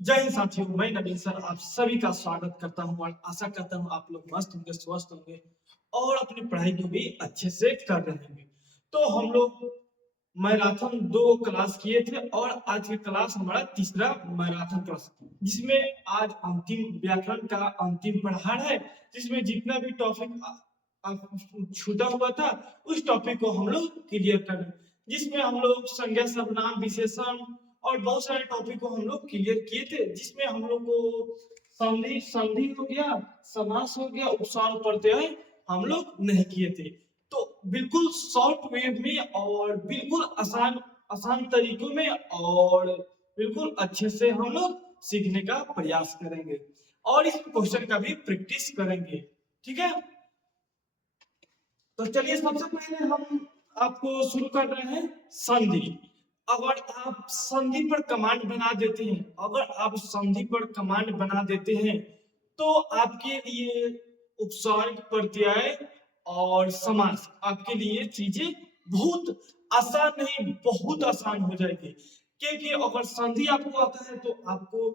जय हिंद साथियों, मैं नवीन सर आप सभी का स्वागत करता हूं और आशा करता हूं आप लोग मस्त होंगे, स्वस्थ होंगे और अपनी पढ़ाई को भी अच्छे से कर रहे होंगे। तो हम लोग मैराथन 2 क्लास किए थे और आज की क्लास हमारा तीसरा मैराथन क्लास, जिसमें आज अंतिम व्याकरण का अंतिम पढ़ाड़ है, जिसमें जितना भी टॉपिक छूटा हुआ था उस टॉपिक को हम लोग क्लियर करें, जिसमें हम लोग संज्ञा, सर्वनाम, विशेषण और बहुत सारे टॉपिक को हम लोग क्लियर किए थे, जिसमें हम लोग को संधि संधि हो गया, समास हो गया, उपसर्ग प्रत्यय हम लोग नहीं किए थे। तो बिल्कुल शॉर्ट वे में और बिल्कुल आसान आसान तरीकों में और बिल्कुल अच्छे से हम लोग सीखने का प्रयास करेंगे और इस क्वेश्चन का भी प्रैक्टिस करेंगे। ठीक है, तो चलिए सबसे पहले हम आपको शुरू कर रहे हैं संधि। अगर आप संधि पर कमांड बना देते हैं, अगर आप संधि पर कमांड बना देते हैं तो आपके लिए उपसर्ग, प्रत्यय और समास आपके लिए चीजें बहुत आसान नहीं, बहुत आसान हो जाएगी। क्योंकि अगर संधि आपको आता है तो आपको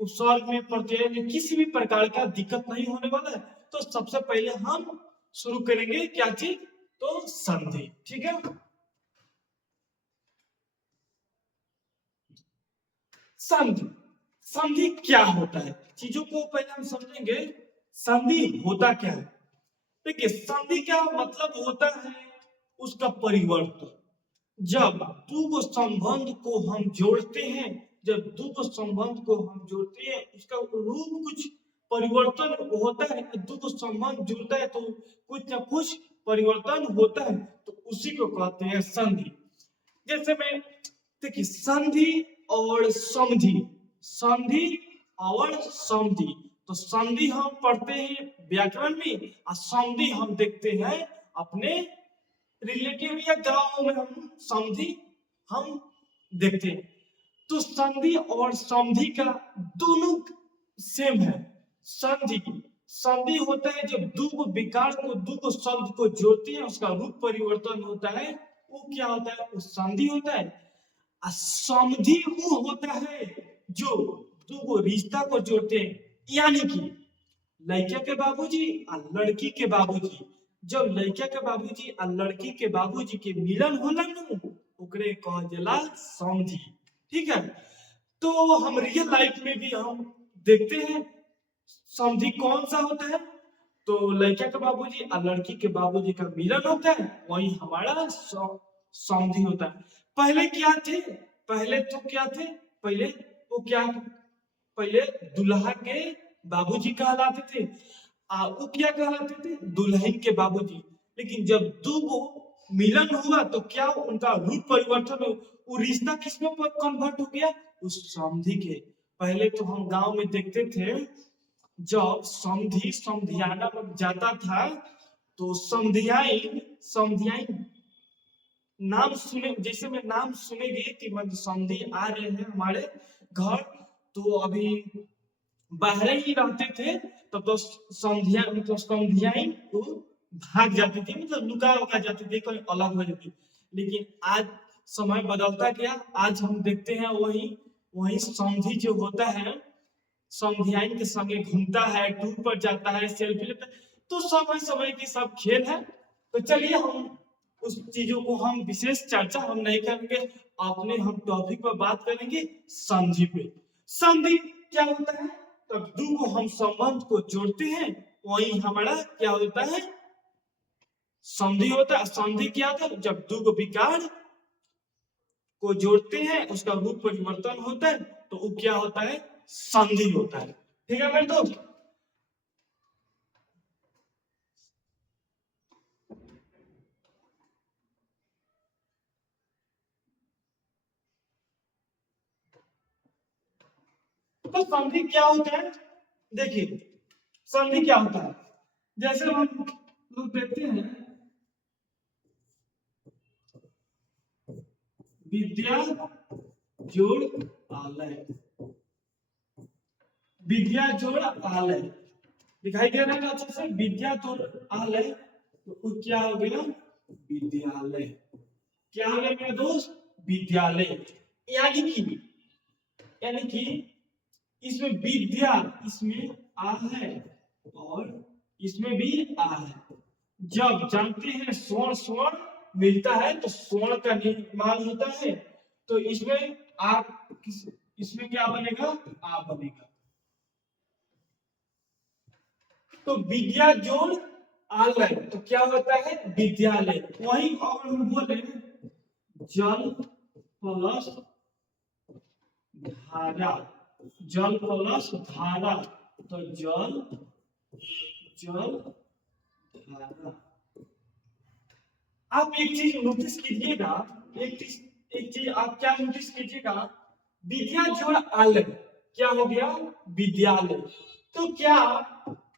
उपसर्ग में, प्रत्यय में किसी भी प्रकार का दिक्कत नहीं होने वाला है। तो सबसे पहले हम शुरू करेंगे क्या चीज, तो संधि। ठीक है, संधि संधि क्या होता है, चीजों को पहले हम समझेंगे। संधि होता क्या है? देखिए, संधि का मतलब होता है उसका परिवर्तन। जब दो संबंध को हम जोड़ते हैं, जब दो संबंध को हम जोड़ते हैं, उसका रूप कुछ परिवर्तन होता है। दो संबंध जुड़ता है तो कुछ ना कुछ परिवर्तन होता है, तो उसी को कहते हैं संधि। जैसे मैं, देखिए, संधि और समधि, संधि और समधि। तो संधि हम पढ़ते हैं व्याकरण में और समधि हम देखते हैं अपने रिलेटिव या गांव में, हम समधि हम देखते हैं। तो संधि और समधि का दोनों सेम है। संधि संधि होता है जब दो विकार को, दो शब्द को जोड़ते हैं, उसका रूप परिवर्तन होता है, वो क्या होता है, वो संधि होता है। समधि वो होता है जो दो रिश्ता को जोड़ते हैं, यानी कि लड़का के बाबूजी और लड़की के बाबूजी, जब लड़का के बाबूजी और लड़की के बाबूजी के मिलन होला न, ओकरे कह जाला समधि। ठीक है, तो हम रियल लाइफ में भी हम देखते हैं समधि कौन सा होता है। तो लड़का के बाबूजी और लड़की के बाबूजी का मिलन होता है, वही हमारा समधि होता है। पहले क्या थे, पहले तो क्या थे, पहले वो क्या, पहले दुल्हा के बाबूजी कहलाते थे, वो क्या कहलाते थे, दुल्हन के बाबूजी। लेकिन जब दो मिलन हुआ तो क्या उनका रूप परिवर्तन हो, वो रिश्ता किसमें कन्वर्ट हो गया, उस समधि के। पहले तो हम गांव में देखते थे, जब समधि समधियाना में जाता था तो समधियाइन समधियाइन नाम सुने, जैसे मैं नाम सुनेगी कि मतलब समधी आ रहे हैं हमारे घर, तो अभी बाहर ही रहते थे, तब तो समधिया मतलब समधियाइन को भाग जाती थी, मतलब लुका उका जाती थी, कोई अलग हो जाती। लेकिन आज समय बदलता गया, आज हम देखते हैं वही वही समधी जो होता है, समधियाइन के संगे घूमता है, टूर पर जाता है, सेल्फी लेता है। तो समय समय की सब खेल है। तो चलिए, हम उस चीजों को हम विशेष चर्चा हम नहीं करेंगे, अपने हम टॉपिक पर बात करेंगे संधि पे। संधि क्या होता है, तब दो को हम संबंध को जोड़ते हैं, वही हमारा क्या होता है, संधि होता है। संधि क्या होता है, जब दो विकार को जोड़ते हैं, उसका रूप परिवर्तन होता है, तो वो क्या होता है, संधि होता है। ठीक है मेरे दोस्त, तो संधि क्या होता है, देखिए संधि क्या होता है, जैसे हम लोग देखते हैं, विद्या जोड़ आलय, विद्या जोड़ आलय दिखाई दे रहा है अच्छे से, विद्या जोड़ आलय, तो क्या हो गया, विद्यालय। क्या हो गया मेरे दोस्त, विद्यालय। यानी कि यानी कि इसमें विद्या, इसमें आ है और इसमें भी आ है। जब जानते हैं स्वर्ण स्वर्ण मिलता है तो स्वर्ण का निर्माण होता है, तो इसमें आ, इसमें क्या बनेगा, आ बनेगा। तो विद्या जोड़ आलय तो क्या होता है, विद्यालय। वही अगर हम बोले जल प्लस धारा, जल प्लस धारा, तो जल जल धारा। आप एक चीज नोटिस कीजिएगा, एक चीज आप क्या नोटिस कीजिएगा, विद्या जोड़ आलय क्या हो गया, विद्यालय। तो क्या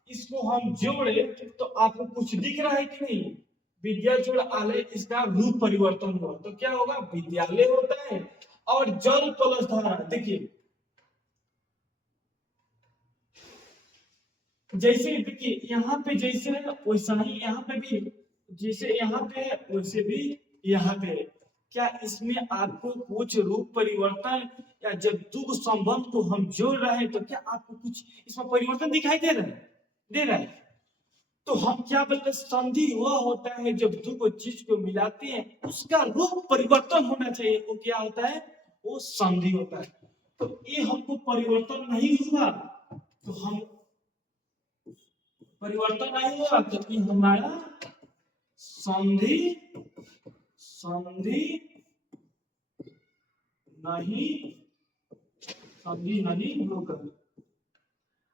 इसको हम जोड़े तो आपको कुछ दिख रहा है कि नहीं, विद्या जोड़ आलय, इसका रूप परिवर्तन हुआ तो क्या होगा, विद्यालय होता है। और जल प्लस धारा, देखिए जैसे देखिए यहाँ पे जैसे है वैसा ही यहाँ पे भी, जैसे यहाँ पे है वैसे भी यहाँ पे है। क्या इसमें आपको कुछ रूप परिवर्तन या जब दो संबंध को हम जोड़ रहे हैं तो क्या आपको कुछ इसमें परिवर्तन दिखाई दे रहा है, दे रहा है? तो हम क्या बोलते हैं, संधि वह होता है जब दो चीज को मिलाते हैं उसका रूप परिवर्तन होना चाहिए, वो क्या होता है, वो संधि होता है। तो ये हमको परिवर्तन नहीं हुआ तो हम परिवर्तन नहीं हुआ तो ये हमारा संधि संधि नहीं संधि नहीं होगा।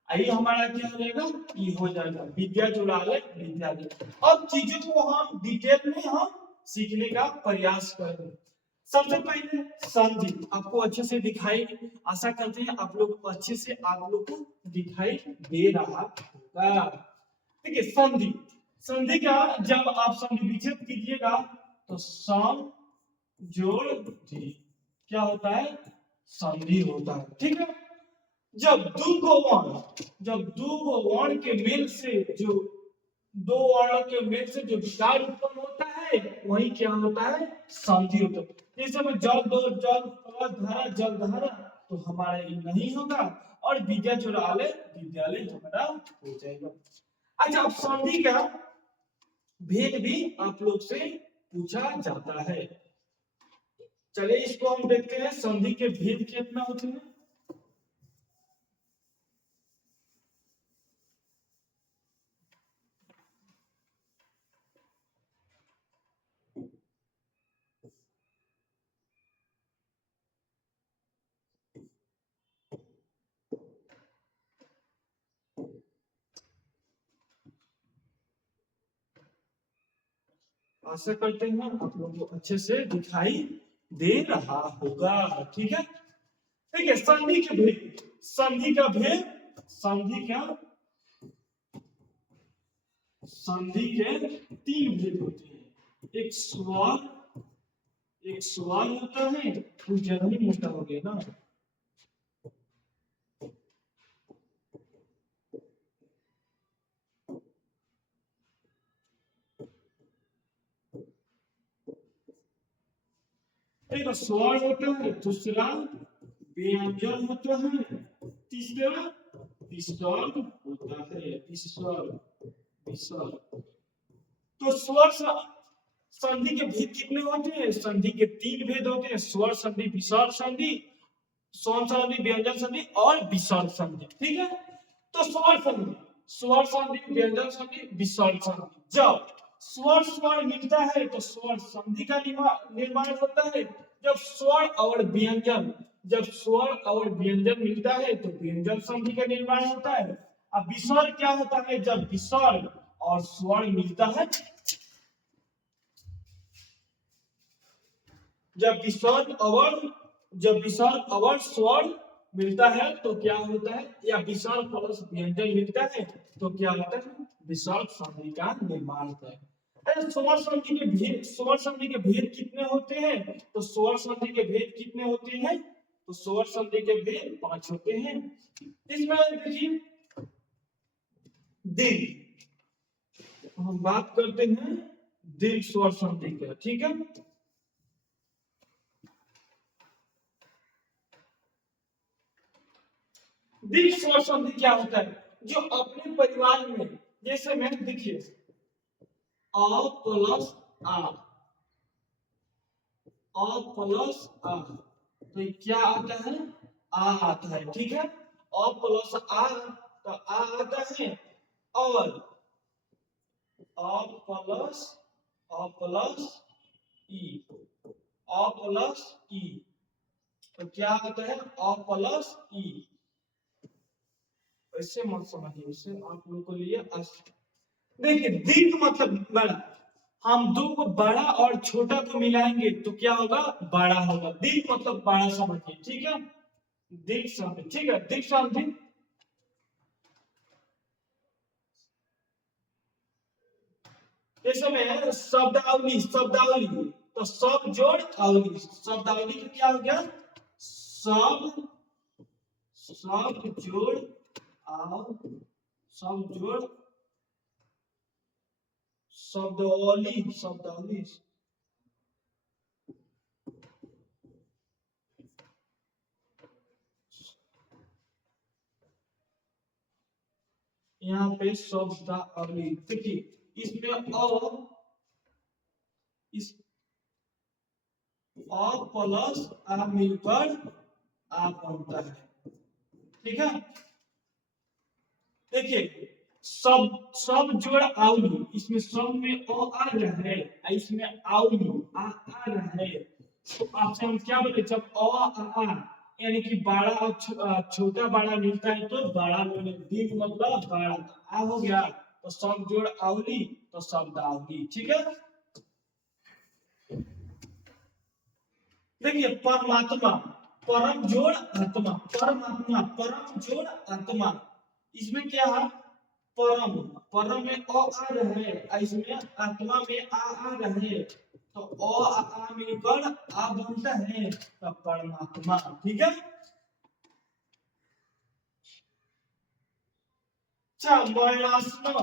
आइए हमारा क्या हो जाएगा, ये हो जाएगा विद्या जुड़ालय विद्यालय। अब चीजों को हम डिटेल में हम सीखने का प्रयास करेंगे। सबसे पहले संधि आपको अच्छे से दिखाई, आशा करते हैं आप लोग अच्छे से आप लोग को दिखाई दे रहा होगा। देखिए संधि, संधि का जब आप संधि विच्छेद कीजिएगा तो सम जोड़ धी क्या होता है, संधि होता है, ठीक है। जब दो वर्ण के मेल से जो दो वर्ण के मेल से जो विकार उत्पन्न होता है वही क्या होता है, संधि होता है। जैसे में जल दो जल प्लस धारा जल धारा तो हमारा ये नहीं होगा और विद्या जुड़ालय विद्यालय हमारा हो जाएगा। अच्छा अब संधि का भेद भी आप लोग से पूछा जाता है, चलिए इसको हम देखते हैं संधि के भेद कितना होते हैं। आशा करते हैं आप लोगों को अच्छे से दिखाई दे रहा होगा, ठीक है। ठीक है, संधि के भेद, संधि का भेद, संधि क्या, संधि के तीन भेद होते हैं। एक स्वर होता है, कुछ ज्यादा ही मोटा हो गया ना। एक स्वर होता है, दूसरा व्यंजन होता है, तीसरा विसर्ग होता है, विसर्ग। तो स्वर संधि के भेद कितने होते हैं, संधि के तीन भेद होते हैं, स्वर संधि, विसर्ग संधि, स्वर्ण संधि, व्यंजन संधि और विसर्ग संधि, ठीक है। तो स्वर संधि, व्यंजन संधि, विसर्ग संधि। जब स्वर स्वर मिलता है तो स्वर संधि का निर्माण होता है। जब स्वर और व्यंजन, जब स्वर और व्यंजन मिलता है तो व्यंजन संधि का निर्माण होता है। अब विसर्ग क्या होता है, जब विसर्ग और स्वर मिलता है, जब विसर्ग और स्वर मिलता है तो क्या होता है, या विसर्ग प्लस व्यंजन मिलता है तो क्या होता है, विसर्ग संधि का निर्माण होता है। स्वर संधि के भेद, स्वर संधि के भेद कितने होते हैं, तो स्वर संधि के भेद कितने होते हैं, तो स्वर संधि के भेद 5 होते हैं। इसमें देखिए दीर्घ, हम बात करते हैं दीर्घ स्वर संधि का, ठीक है। दीर्घ स्वर संधि क्या होता है? जो अपने परिवार में, जैसे मैं देखिए अ प्लस आ, अ प्लस आ, तो ये क्या आता है? आ आता है, ठीक है। अ प्लस आ, तो आ आता है, और अ प्लस ई, अ प्लस ई, तो क्या आता है? अ प्लस ई। ऐसे मत समझिए, इसे आप लोगों को लिए देखिए दीर्घ मतलब बड़ा, हम दो को बड़ा और छोटा को मिलाएंगे तो क्या होगा? बड़ा होगा। दीर्घ मतलब बड़ा समझिए, ठीक है। दीर्घ संधि, ठीक है। दीर्घ संधि जैसे में शब्दावली, शब्दावली तो सब जोड़ आवली, शब्दावली का क्या हो गया? सब, सब जोड़ आव, सब जोड़ शब्दावली, शब्दावली। यहाँ पे शब्दावली देखिए, इसमें इस अ प्लस आ मिलकर आ बनता है, ठीक है। देखिए सब, सब जोड़ आउली, इसमें सब में अ आ रहा है, इसमें आउली आ रहा है, तो आपसे हम क्या बोले? जब आ यानी कि बड़ा और छोटा बड़ा मिलता है तो बड़ा बोले। दीर्घ मतलब बड़ा, तो आ हो गया, तो सब जोड़ आउली, तो शब्द आउली, ठीक है। देखिए परमात्मा, परम जोड़ आत्मा, परमात्मा, परम जोड़ आत्मा, इसमें क्या है? परम, परम में अ आ रहा है, इसमें आत्मा में आ रहा है, तो आ मिलकर आ बनता है, तो परमात्मा, ठीक है। अच्छा वर्णाश्रम,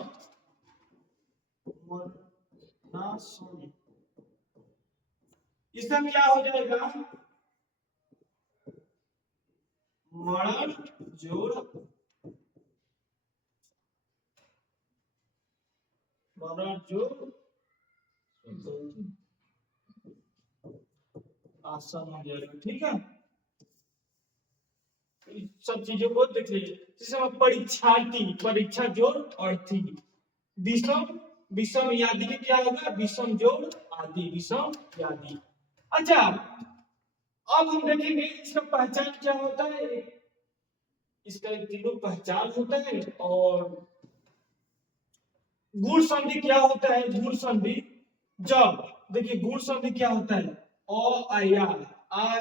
वर्णाश्रम इसका क्या हो जाएगा? वर्ण जोड़, वर्ण जोड़ आसन हो जाएगा, ठीक है। सब चीजों को देख लीजिए, जैसे हम परीक्षार्थी, परीक्षा जोड़ और थी, विषम, विषम यादि के क्या होगा? विषम जोड़ आदि, विषम यादि। अच्छा अब हम देखेंगे इसका पहचान क्या होता है, इसका एक तीनों पहचान होता है। और गुण संधि क्या होता है? गुण संधि जब देखिए गुण संधि क्या होता है? आया आ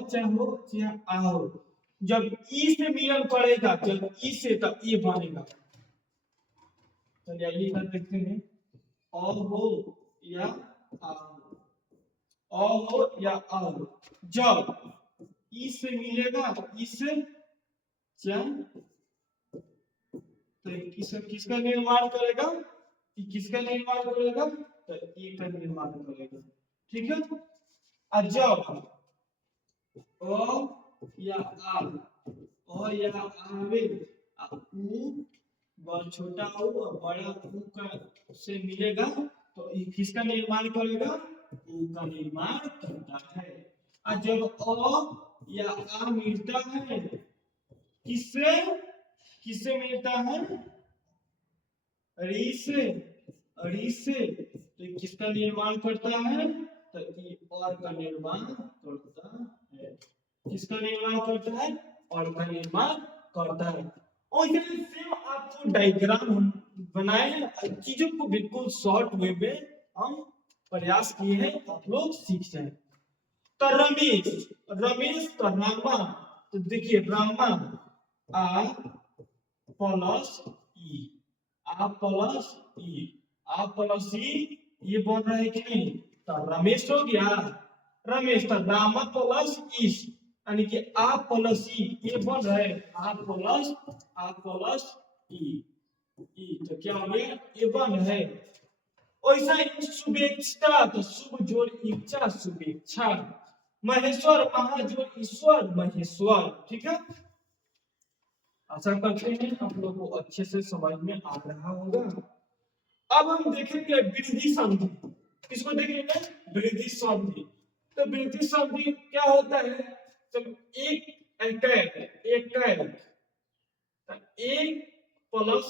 चाहे हो चाहे आ हो, जब ई से मिलन करेगा, जब ई से, तब ये बनेगा। चलिए ये कर देखते हैं, अ हो या आ हो, अ हो या आ हो, जब ई से मिलेगा, ई से चाहे, तो किसका निर्माण करेगा? किसका निर्माण करेगा? तो ए का निर्माण करेगा, ठीक है। और जब अ या आ, अ या आवे, उ बहुत छोटा हो और बड़ा उ का से मिलेगा, तो ये किसका निर्माण करेगा? उ का निर्माण करता है। और जब अ या आ मिलता है, किससे, किससे मिलता है? री से, री से, तो ये किसका निर्माण करता है? तो ये और का निर्माण करता है। किसका निर्माण करता है? और का निर्माण करता है। और ये सेम आपको डायग्राम हम बनाए हैं, चीजों को बिल्कुल शॉर्ट वे में हम प्रयास किए हैं, आप लोग सीख जाए। तो रमेश, रमेश तो रामा, तो देखिए रामा आ प्लस ई, आ प्लस ई, आ प्लस ई, ये बन रहा है कि नहीं? तो रमेश हो गया, रमेश तो रामा प्लस ईश, यानी कि आ प्लस ई, ये बन रहा है आ प्लस ई, तो क्या हो गया? ये बन रहा है। वैसा ही शुभेच्छा, तो शुभ जोड़ इच्छा, शुभेच्छा। महेश्वर, महाजोड़ ईश्वर, महेश्वर, ठीक है। आशा करते हैं आप लोग को अच्छे से समझ में आ रहा होगा। अब हम देखेंगे वृद्धि संधि। किसको देखेंगे? वृद्धि संधि। तो वृद्धि संधि क्या होता है? जब एक एटैक एक प्लस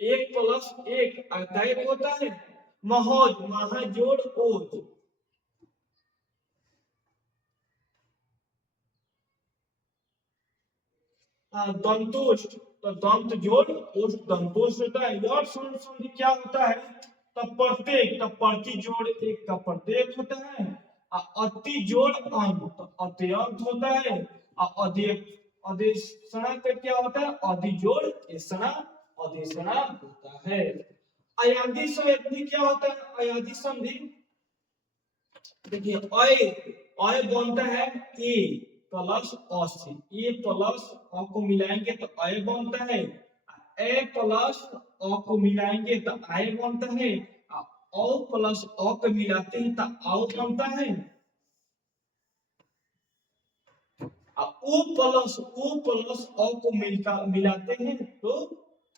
एक प्लस एक अटैक होता है। महौज महाजोड़ ओज दंतोष्ठ तो दंत जोड़ ओष्ठ दंतोष्ठ होता है। यह संधि क्या होता है? तब प्रत्येक तब प्रति जोड़ एक का प्रत्येक होता है। अति जोड़ अंत तो अत्यंत होता है। अधिक अधिषणा का क्या होता है? अधि जोड़ ऐसणा अधिषणा होता है। अयाधि संधि क्या होता है? अयाधि संधि देखिए अय बनता है ए प्लस अ से। ए प्लस अ को मिलाएंगे तो अय बनता है। ए प्लस अ को मिलाएंगे तो आय बनता है। अ प्लस अ को मिलाते हैं तो आओ बनता है। ओ प्लस अ को मिलाते हैं तो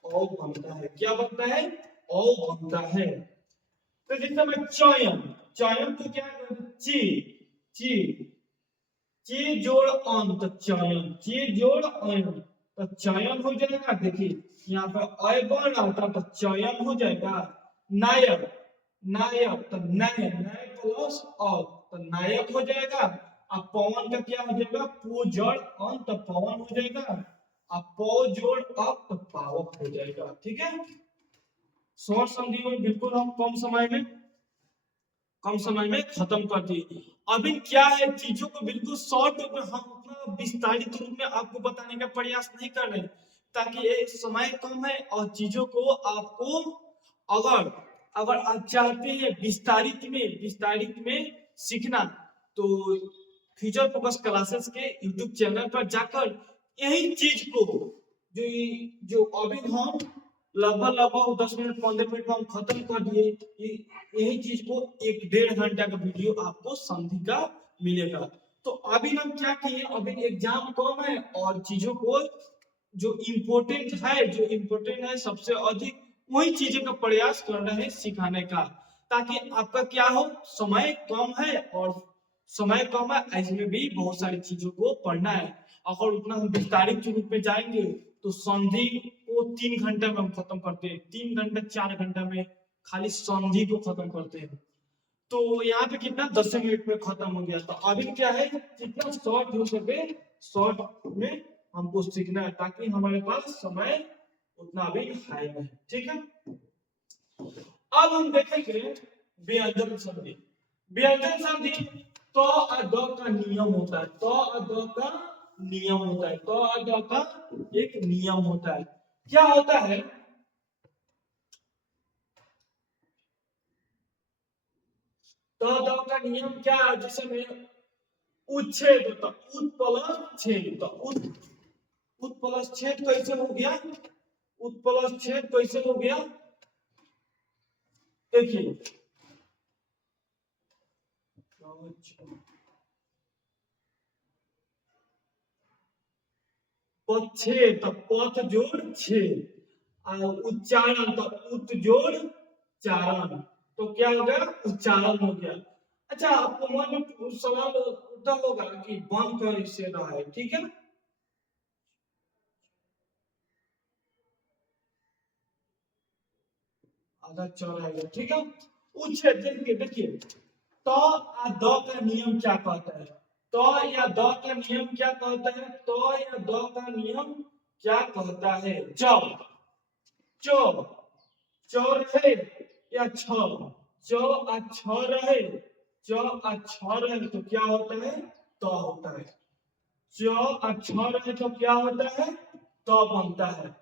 ओ बनता है। क्या बनता है? ओ बनता है। तो जिस समय चयन चयन तो क्या ची ची ची जोड़ अंत चयन ची जोड़ अंत तो चयन हो जाएगा। देखिए यहाँ पर अय बन रहा था तो चयन हो जाएगा। नायक नायक तो नय नय प्लस अ तो नायक हो जाएगा। अब पवन का क्या हो जाएगा? पू जोड़ अंत तो पवन हो जाएगा। अब पौ जोड़ अप तो पावक हो जाएगा। ठीक है। शॉर्ट संधि में बिल्कुल हम कम समय में खत्म कर दिए। अभी क्या है चीजों को बिल्कुल शॉर्ट में हम उतना विस्तारित रूप में आपको बताने का प्रयास नहीं कर रहे ताकि ये समय कम है और चीजों को आपको अगर अगर आप चाहते हैं विस्तारित में सीखना तो फ्यूचर फोकस क्लासेस के यूट्यूब चैनल पर जाकर यही चीज को जो जो अभी हम लगभग 10 मिनट 15 मिनट में हम खत्म कर दिए। यही चीज को 1-1.5 घंटा का वीडियो आपको संधि का मिलेगा। तो अभी हम क्या किए? अभी एग्जाम कम है और चीजों को जो इम्पोर्टेंट है सबसे अधिक वही चीजें का प्रयास कर रहे हैं सिखाने का ताकि आपका क्या हो। समय कम है और समय कम है इसमें भी बहुत सारी चीजों को पढ़ना है। अगर उतना हम विस्तारित रूप में जाएंगे तो संधि को 3 घंटे में हम खत्म करते हैं। 3 घंटे 4 घंटा में खाली संधि को खत्म करते हैं। तो यहाँ पे कितना 10 मिनट में खत्म हो गया। तो अभी क्या है जितना शॉर्ट हो सके शॉर्ट में हमको सीखना है ताकि हमारे पास समय उतना भी हाई है। ठीक है। अब हम देखेंगे व्यंजन संधि। व्यंजन संधि तो और द का नियम होता है। तो और द का नियम होता है। तो और द का एक नियम होता है। क्या होता है? तो द का नियम क्या है? जैसे में उच्छेद होता उत प्लस छेद तो उत प्लस छेद कैसे हो गया? उत प्लस छेद कैसे हो गया? देखिए पच्छेद तो पथ जोड़ छेद और उच्चारण तो उत जोड़ चारण तो क्या हो गया? उच्चारण हो गया। अच्छा आपको मन में सवाल उठता होगा कि बंद कर इससे रहा है। ठीक है। आधा चौराहा। ठीक है। उच्छेद देखिए देखिए तो आ द का नियम क्या कहता है? तो या द का नियम क्या कहता है? तो या द का नियम क्या कहता है? जब च च रहे या छ च आ छ रहे च आ छ रहे तो क्या होता है? त होता है। च आ छ रहे तो क्या होता है? त बनता है।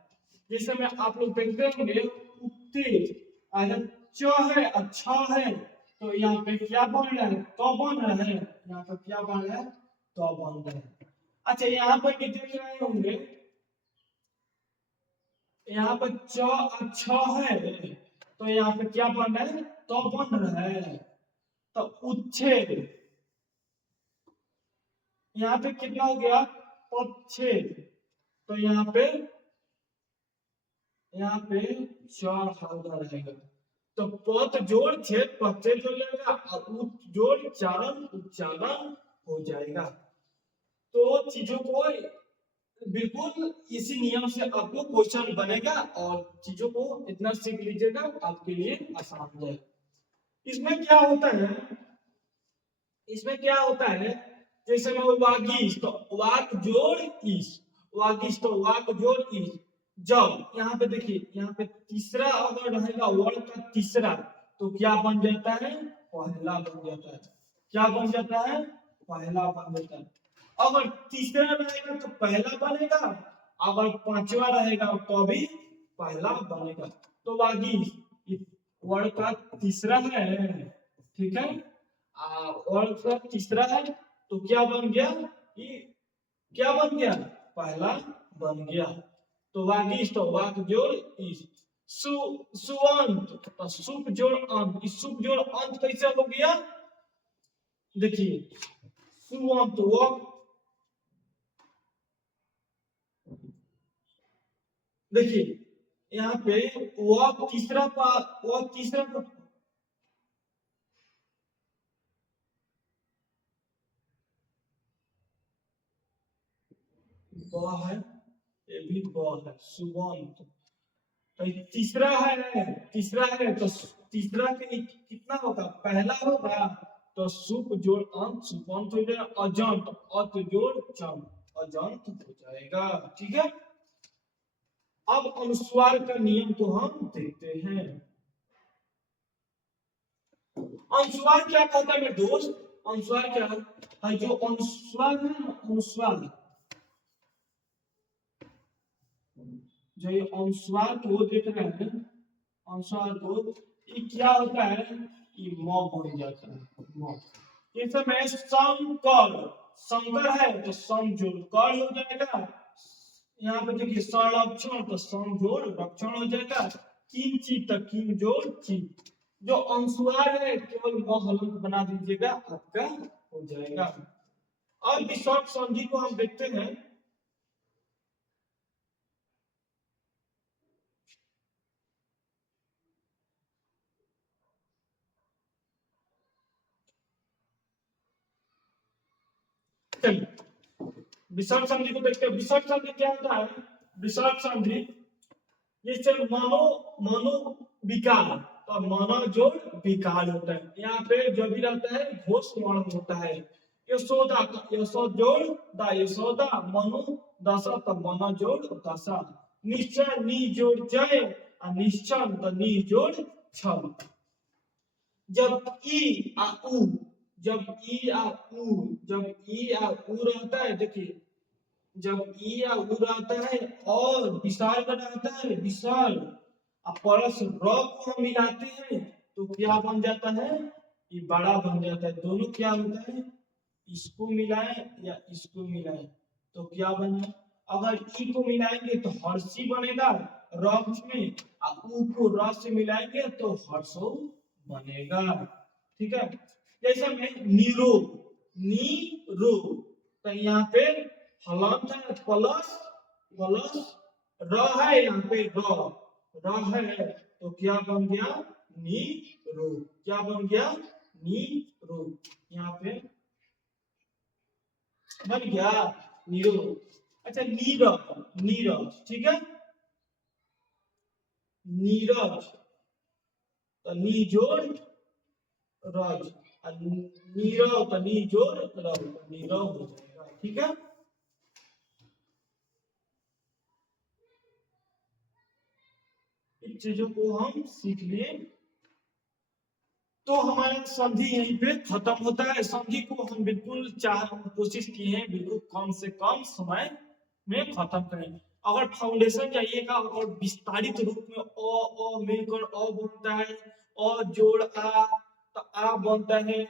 जैसे में आप लोग देखते होंगे उत्तेज अगर च है अच्छा है तो यहाँ पे क्या बन रहा है? तो बन रहा है। यहाँ पे क्या बन रहा है? तो बन रहा है। अच्छा यहाँ पर भी देख रहे होंगे यहाँ पर च अच्छा है तो यहाँ पे क्या बन रहा है? तो बन रहा है। तो उच्छेद यहाँ पे कितना हो गया? पच्छेद तो यहाँ पे चार हल्का रहेगा। तो पद जोड़ छेद पक्षेद हो जाएगा और उत जोड़ चारण उच्चारण हो जाएगा। तो चीजों को बिल्कुल इसी नियम से आपको क्वेश्चन बनेगा और चीजों को इतना सीख लीजिएगा आपके लिए आसान हो जाएगा। इसमें क्या होता है, इसमें क्या होता है, जैसे मैं वागीश तो वाक जोड़ ईश, वागीश तो वाक जोड़ ईश। जब यहाँ पे देखिए, यहाँ पे तीसरा अगर रहेगा वर्ड का तीसरा तो क्या बन जाता है, पहला बन जाता है। क्या बन जाता है, पहला बन जाता है। अगर तीसरा रहेगा तो पहला बनेगा, अगर पांचवा रहेगा तो भी पहला बनेगा। तो वागीश वर्ड का तीसरा है, ठीक है, और तीसरा है तो क्या बन गया, ये क्या बन गया, पहला बन गया। तो वागीश तो वाक जोड़ इस, सुअंत तो सुप जोड़ अंत, इस सुप जोड़ अंत कैसे हो गया, देखिए सुअंत वो, देखिए यहाँ पे वो तीसरा वो तीसरा ब है, ये भी ब है, सुवंत। तो तीसरा है, तीसरा है तो तीसरा के कितना होगा, पहला होगा तो सुप जोड़ अंत सुपंत हो जाएगा, अजंत अत जोड़ चंत अजंत हो जाएगा। ठीक है, अब अनुस्वार का नियम को हम देखते हैं। अनुस्वार क्या कहता है मेरे दोस्त, अनुस्वार क्या है, जो अनुस्वार है ना, अनुस्वार जो ये अनुस्वार को देख रहे हैं, अनुस्वार को ये क्या होता है, ये म बन जाता है म। इस समय शंकर, शंकर है तो सम जोड़ कर हो जाएगा। यहाँ पे देखिए संरक्षण तो सम जोड़ रक्षण हो जाएगा। किंचित तो किम जोड़ चित। जो अनुस्वार है केवल म हलंत बना दीजिएगा आपका हो जाएगा। अब विसर्ग संधि को हम देखते हैं। विसर्ग संधि को देखते हैं। विसर्ग संधि क्या होता है, विसर्ग संधि जैसे मनो, मनो विकार तो मनो जोड़ विकार होता है। यहाँ पे जो भी रहता है घोष वर्ण होता है। यशोदा का यशोद जोड़ दा यशोदा, मनु दशा तो मनो जोड़ दशा। निश्चय नी जोड़ जय और निश्चय तो नी जोड़ छल। जब ई आ उ, जब ई आ उ, जब ई आ उ रहता है, देखिए जब ई आ उ रहता है और विसर्ग रहता है, विसर्ग और परस र को हम मिलाते हैं तो क्या बन जाता है, ये बड़ा बन जाता है। दोनों क्या होता है, इसको मिलाएं या इसको मिलाएं तो क्या बने, अगर ई को मिलाएंगे तो हर्षी बनेगा रक्ष में, और उ को र से मिलाएंगे तो हर्षो बनेगा। ठीक है, जैसे में नीरो, नीरो तो यहाँ पे हलंत है प्लस प्लस र है, यहाँ पे र है तो क्या बन गया, नीरो। क्या बन गया, नीरो। यहाँ पे बन गया नीरो। अच्छा नीरज, नीरज ठीक है, नीरज तो नी जोड़ रज, नीरव तो नी जोड़ रव, नीरव हो जाएगा। ठीक है, इन चीजों को हम सीख लिए तो हमारा संधि यहीं पे खत्म होता है। संधि को हम बिल्कुल कोशिश किए हैं बिल्कुल कम से कम समय में खत्म करें। अगर फाउंडेशन चाहिएगा और विस्तारित रूप में अ मिलकर अ बनता है, अ जोड़ आ तो आ बनता है।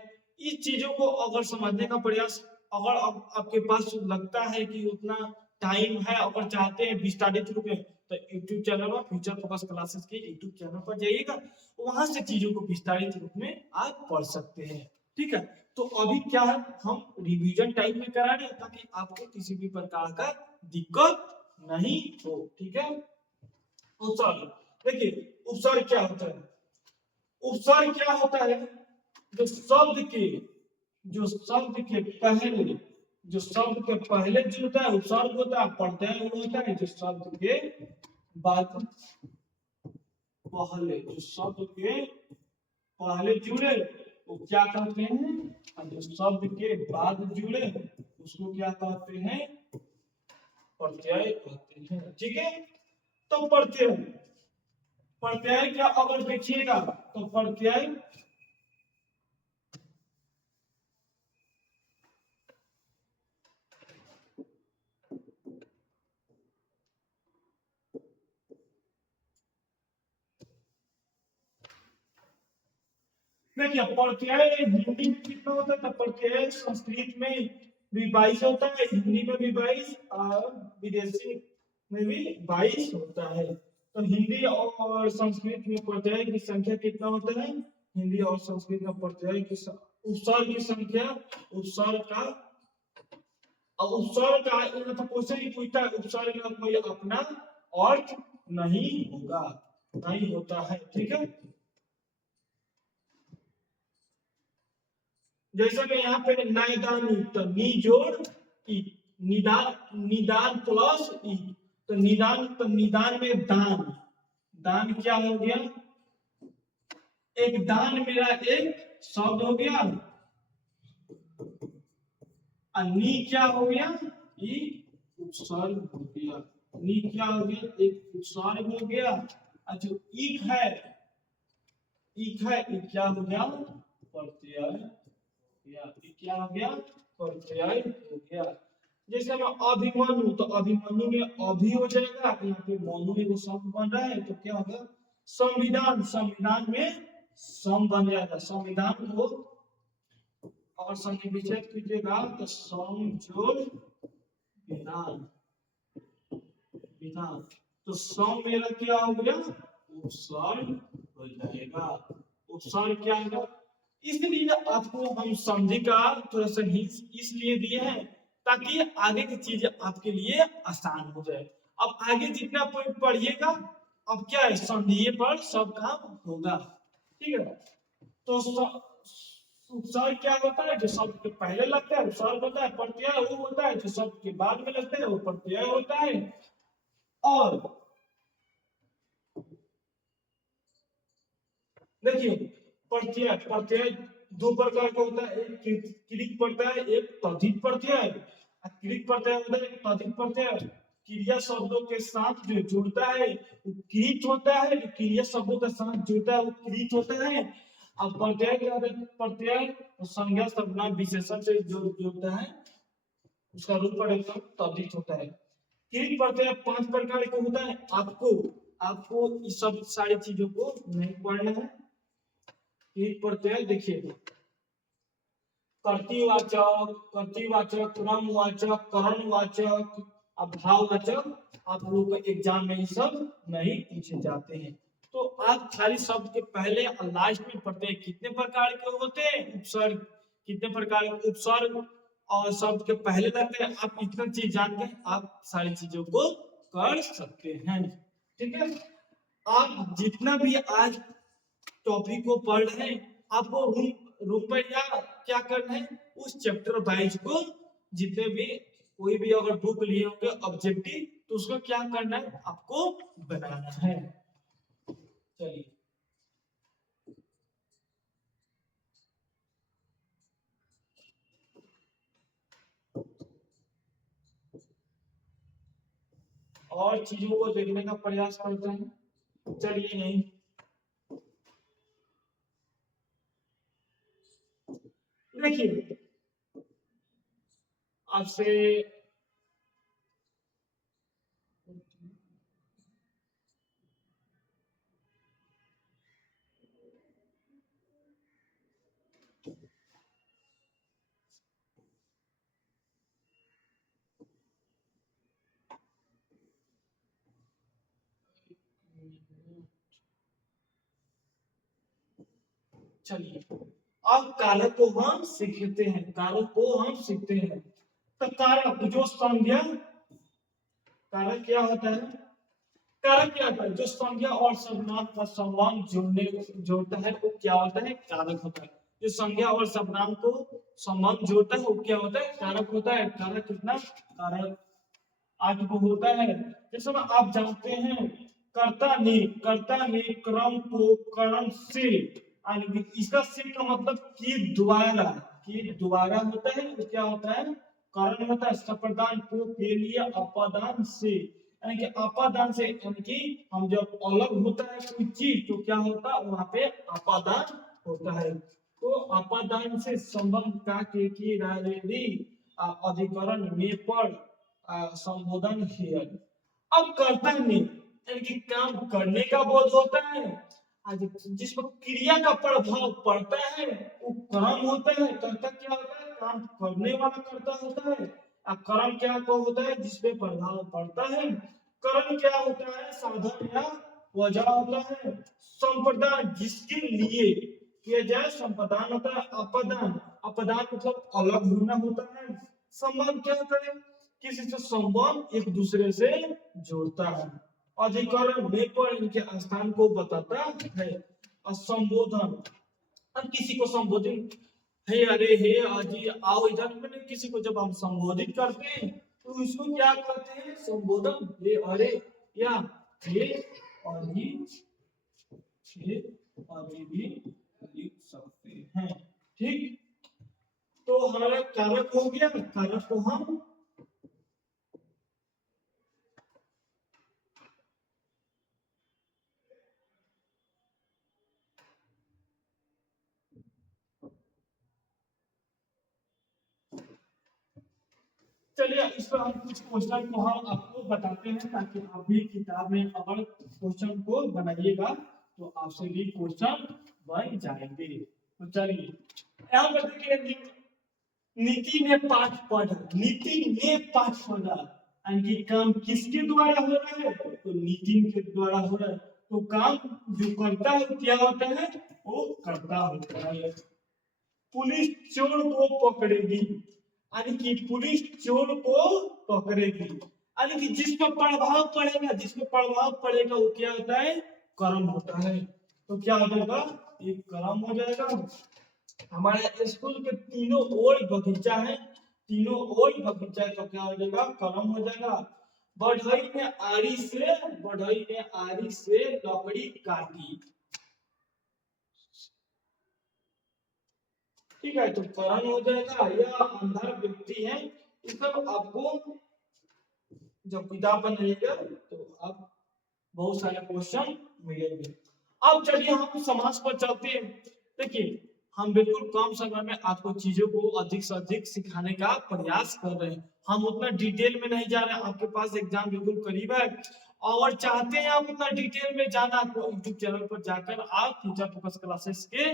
इस चीजों को अगर समझने का प्रयास, अगर आपके पास लगता है कि उतना टाइम है, अगर चाहते हैं विस्तारित रूप में तो यूट्यूब चैनल पर फ्यूचर फोकस क्लासेस के यूट्यूब चैनल पर जाइएगा, वहां से चीजों को विस्तारित रूप में आप पढ़ सकते हैं। ठीक है, तो अभी क्या है, हम रिवीजन टाइप में करा रहे हैं ताकि आपको किसी भी प्रकार का दिक्कत नहीं हो। ठीक है, उपसर्ग। देखिए उपसर्ग क्या होता है? उपसर्ग क्या होता है? जो शब्द के जो शब्द के पहले जो शब्द के पहले जो होता है उपसर्ग होता है, प्रत्यय होता है। जो शब्द के बाद पहले जो शब्द के पहले जुड़े वो क्या कहते हैं? और जो शब्द के बाद जुड़े उसको क्या कहते हैं? प्रत्यय कहते हैं। ठीक है, तो प्रत्यय प्रत्यय क्या अगर देखिएगा तो प्रत्यय देखिए प्रत्यय हिंदी में कितना होता है? तो प्रत्यय संस्कृत में भी 22 होता है, हिंदी में भी 22 और विदेशी में भी 22 होता है। तो हिंदी और संस्कृत में प्रत्यय की संख्या कितना होता है? हिंदी और संस्कृत में प्रत्यय की उपसर्ग की संख्या उपसर्ग का और उपसर्ग का तो क्वेश्चन ही पूछता है, उपसर्ग का कोई अपना अर्थ नहीं होगा, नहीं होता है। ठीक है, जैसा कि यहाँ पे नायदानी तो नी जोड़ ई, निदान निदान प्लस ई, तो निदान में दान, दान क्या हो गया? एक दान मेरा एक शब्द हो गया, नी क्या हो गया? ई उपसर्ग हो गया। नी क्या हो गया? एक उपसर्ग हो गया। और जो ईक है ई क्या हो गया? प्रत्यय। ये क्या हो गया? प्रत्यय हो गया। जैसे मैं अभिमन्यु तो अभिमन्यु में अभी हो जाएगा, यहाँ पे मनु में वो शब्द बन रहा है तो क्या होगा? संविधान, संविधान में सम बन जाएगा। संविधान को और संविच्छेद कीजिएगा तो संजोड़ विधान, विधान तो सम मेरा क्या हो गया? उपसर्ग हो जाएगा। उपसर्ग क्या होगा? इसलिए आपको हम समझी का थोड़ा सा हिंट इसलिए दिए हैं ताकि आगे की चीजें आपके लिए आसान हो जाए। अब आगे जितना पॉइंट पढ़िएगा अब क्या है, संधिये पर सब काम होगा। ठीक है, तो उपसर्ग क्या होता है? जो शब्द के पहले लगता है उपसर्ग होता है। प्रत्यय वो होता है जो शब्द के बाद में लगता है वो प्रत्यय होता है। और देखिए प्रत्यय प्रत्यय दो प्रकार का होता है, एक क्रिक प्रत्यय, एक तद्धित प्रत्यय। क्रिक प्रत्यय होता है, तद्धित प्रत्यय क्रिया शब्दों के साथ जो जुड़ता है वो कृत होता है, जो क्रिया शब्दों के साथ जुड़ता है वो कृत होता है। अब प्रत्यय क्या होता है? प्रत्यय संज्ञा सर्वनाम विशेषण से जो जुड़ता है उसका रूप परिवर्तन तद्धित होता है। क्रिक प्रत्यय 5 प्रकार के होता है। आपको आपको इस सब सारी चीजों को नहीं पढ़ना है। क्रिक प्रत्यय देखिए कर्तृवाचक, कर्तृवाचक, क्रमवाचक, करणवाचक, अभाववाचक, आप लोग का एग्जाम में ये सब नहीं पूछे जाते हैं। तो आप खाली शब्द के पहले और लास्ट में पढ़ते हैं कितने प्रकार के होते हैं उपसर्ग, कितने प्रकार के उपसर्ग और शब्द के पहले लगते हैं। आप इतना चीज जान के आप सारी चीजों को कर सकते हैं। ठीक है, आप जितना भी आज टॉपिक को पढ़ रहे हैं आपको रूम रूम पर या क्या करना है उस चैप्टर वाइज को जितने भी कोई भी अगर बुक लिए होंगे ऑब्जेक्टिव तो उसको क्या करना है आपको बनाना है। चलिए और चीजों को देखने का प्रयास करते हैं। चलिए नहीं देखिए आपसे चलिए अब कारक को हम सीखते हैं, कारक को हम सीखते हैं। तो कारक जो संज्ञा कारक क्या होता है? कारक क्या होता है? जो संज्ञा और सर्वनाम का संबंध जोड़ता है वो क्या होता है? कारक होता है। जो संज्ञा और सर्वनाम को संबंध जोड़ता है वो क्या होता है? कारक होता है। कारक कितना? कारक 8 को होता है। जैसे आप जानते हैं कर्ता ने क्रम को करण से, यानी इसका से का मतलब कि द्वारा होता है। वो क्या होता है? करण होता है। संप्रदान को के लिए अपादान से, यानी कि अपादान से, यानी कि हम जब अलग होता है कोई चीज तो क्या होता है? वहां पे अपादान होता है। तो अपादान से संबंध का के अधिकरण में पर संबोधन है। अब कर्ता ने, यानी कि काम करने का बोध होता है, जिस पर क्रिया का प्रभाव पड़ता है वो कर्म होता है। कर्ता क्या होता है? काम करने वाला कर्ता होता है। अब कर्म क्या को होता है? जिस पे प्रभाव पड़ता है। कर्म क्या होता है? साधन या वजह होता है। संप्रदान जिसके लिए किया जाए, संप्रदान होता है। अपदान, अपदान मतलब अलग होना होता है। संबंध क्या होता है? किसी से संबंध एक दूसरे से जोड़ता है। अधिकरण में पर इनके स्थान को बताता है। और संबोधन, हम किसी को संबोधित, हे अरे, हे अजी, आओ इधर, मैंने किसी को जब हम संबोधित करते हैं तो इसको क्या कहते हैं? संबोधन। हे अरे या हे अजी, हे अजी भी लिख सकते हैं। ठीक, तो हमारा कारक हो गया। कारक को हम चलिए इस पर हम कुछ क्वेश्चन को हम आपको बताते हैं ताकि आप भी किताब में अगर क्वेश्चन को बनाइएगा तो आपसे भी क्वेश्चन बन जाएंगे। तो चलिए यहाँ पर देखिए, नीति ने पाठ पढ़ा, नीति ने पाठ पढ़ा, यानी कि काम किसके द्वारा हो रहा है? तो नितिन के द्वारा हो रहा है। तो काम जो करता है क्या होता है? वो करता होता है। पुलिस चोर को पकड़ेगी, यानी कि पुलिस चोर को पकड़ेगी, यानी कि जिस पर प्रभाव पड़ेगा, जिस पर प्रभाव पड़ेगा वो क्या होता है? कर्म होता है। तो क्या हो जाएगा? एक कर्म हो जाएगा। हमारे स्कूल के तीनों ओर बगीचा है, तीनों ओर बगीचा है, तो क्या हो जाएगा? कर्म हो जाएगा। बढ़ई ने आरी से लकड़ी काटी, ठीक है, तो करण हो जाएगा। यह अंधा व्यक्ति है। इसका आपको जब किताब बनाइएगा तो आप बहुत सारे क्वेश्चन मिलेंगे। अब चलिए हम समाज पर चलते हैं। देखिए हम बिल्कुल कम समय में आपको चीजों को अधिक से अधिक सिखाने का प्रयास कर रहे हैं। हम उतना डिटेल में नहीं जा रहे हैं, आपके पास एग्जाम बिल्कुल करीब है और चाहते हैं आप उतना डिटेल में जाना तो यूट्यूब चैनल पर जाकर आप टीचर फोकस क्लासेस के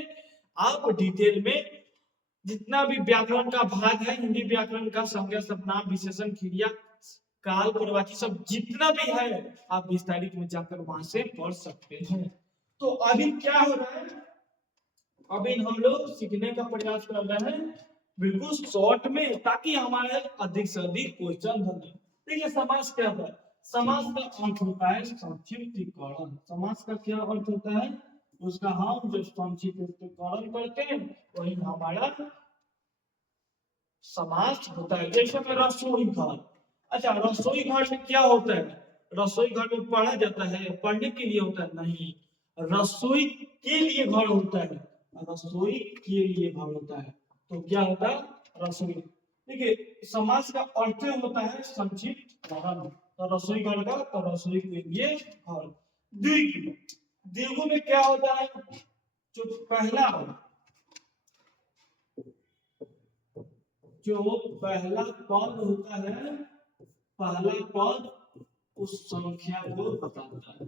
आप डिटेल में जितना भी व्याकरण का भाग है, हिंदी व्याकरण का संज्ञा सर्वनाम विशेषण क्रिया काल प्रवाची सब जितना भी है आप विस्तारित में जाकर वहां से पढ़ सकते हैं। तो अभी क्या हो रहा है? अभी हम लोग सीखने का प्रयास कर रहे हैं बिल्कुल शॉर्ट में, ताकि हमारे अधिक से अधिक क्वेश्चन बने। देखिए समास क्या है? समास का अर्थ होता है संक्षिप्तीकरण। समास का क्या अर्थ होता है? उसका हम जो संक्षिप्तीकरण करते हैं वही हमारा समास होता है। जैसे में रसोई घर, अच्छा रसोई घर में क्या होता है? रसोई घर में पढ़ा जाता है? पढ़ने के लिए होता है? नहीं, रसोई के लिए घर होता है। रसोई के लिए घर होता है। तो क्या होता है? रसोई। देखिए समास का अर्थ होता है संक्षिप्तीकरण। तो रसोई घर का तो रसोई के लिए घर। द्विगु, द्विगु में क्या होता है? जो पहला पद होता है, पहला पद उस संख्या को बताता है।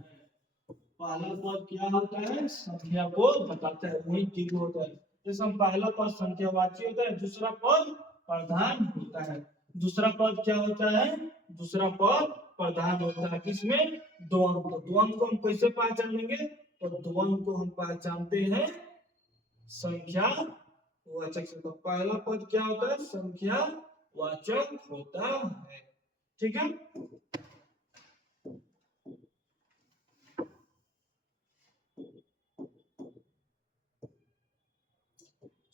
पहला पद क्या होता है? संख्या को बताता है, वही द्विगु होता है। जैसे हम पहला पद संख्यावाची होता है, दूसरा पद प्रधान होता है। दूसरा पद क्या होता है? दूसरा पद प्रधान होता है। किसमें? द्वंद्व। तो द्वंद्व को हम कैसे पहचानेंगे? तो द्वंद्व को हम पहचानते हैं संख्या वाचक से। तो पहला पद क्या होता है? संख्या वाचक होता है। ठीक है,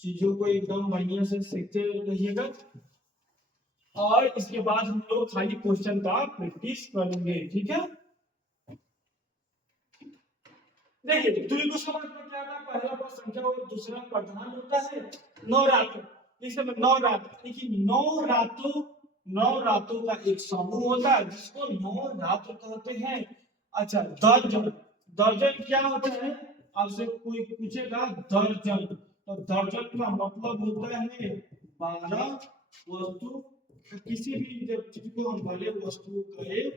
चीजों को एकदम बढ़िया से सीखते रहिएगा और इसके बाद हम लोग खाली क्वेश्चन का प्रैक्टिस करेंगे, ठीक है। देखिए द्विगुणक में क्या था, पहला पद संख्या और दूसरा प्रधान होता है। नवरात्र, इस समय नवरात्र, देखिए नौ रातों का एक समूह होता है जिसको नवरात्र कहते हैं। अच्छा दर्जन, दर्जन क्या होता है, आपसे कोई पूछेगा दर्जन, तो दर्जन का मतलब होता है 12 वस्तु, किसी भी जब चीज को हम भले वस्तु का एक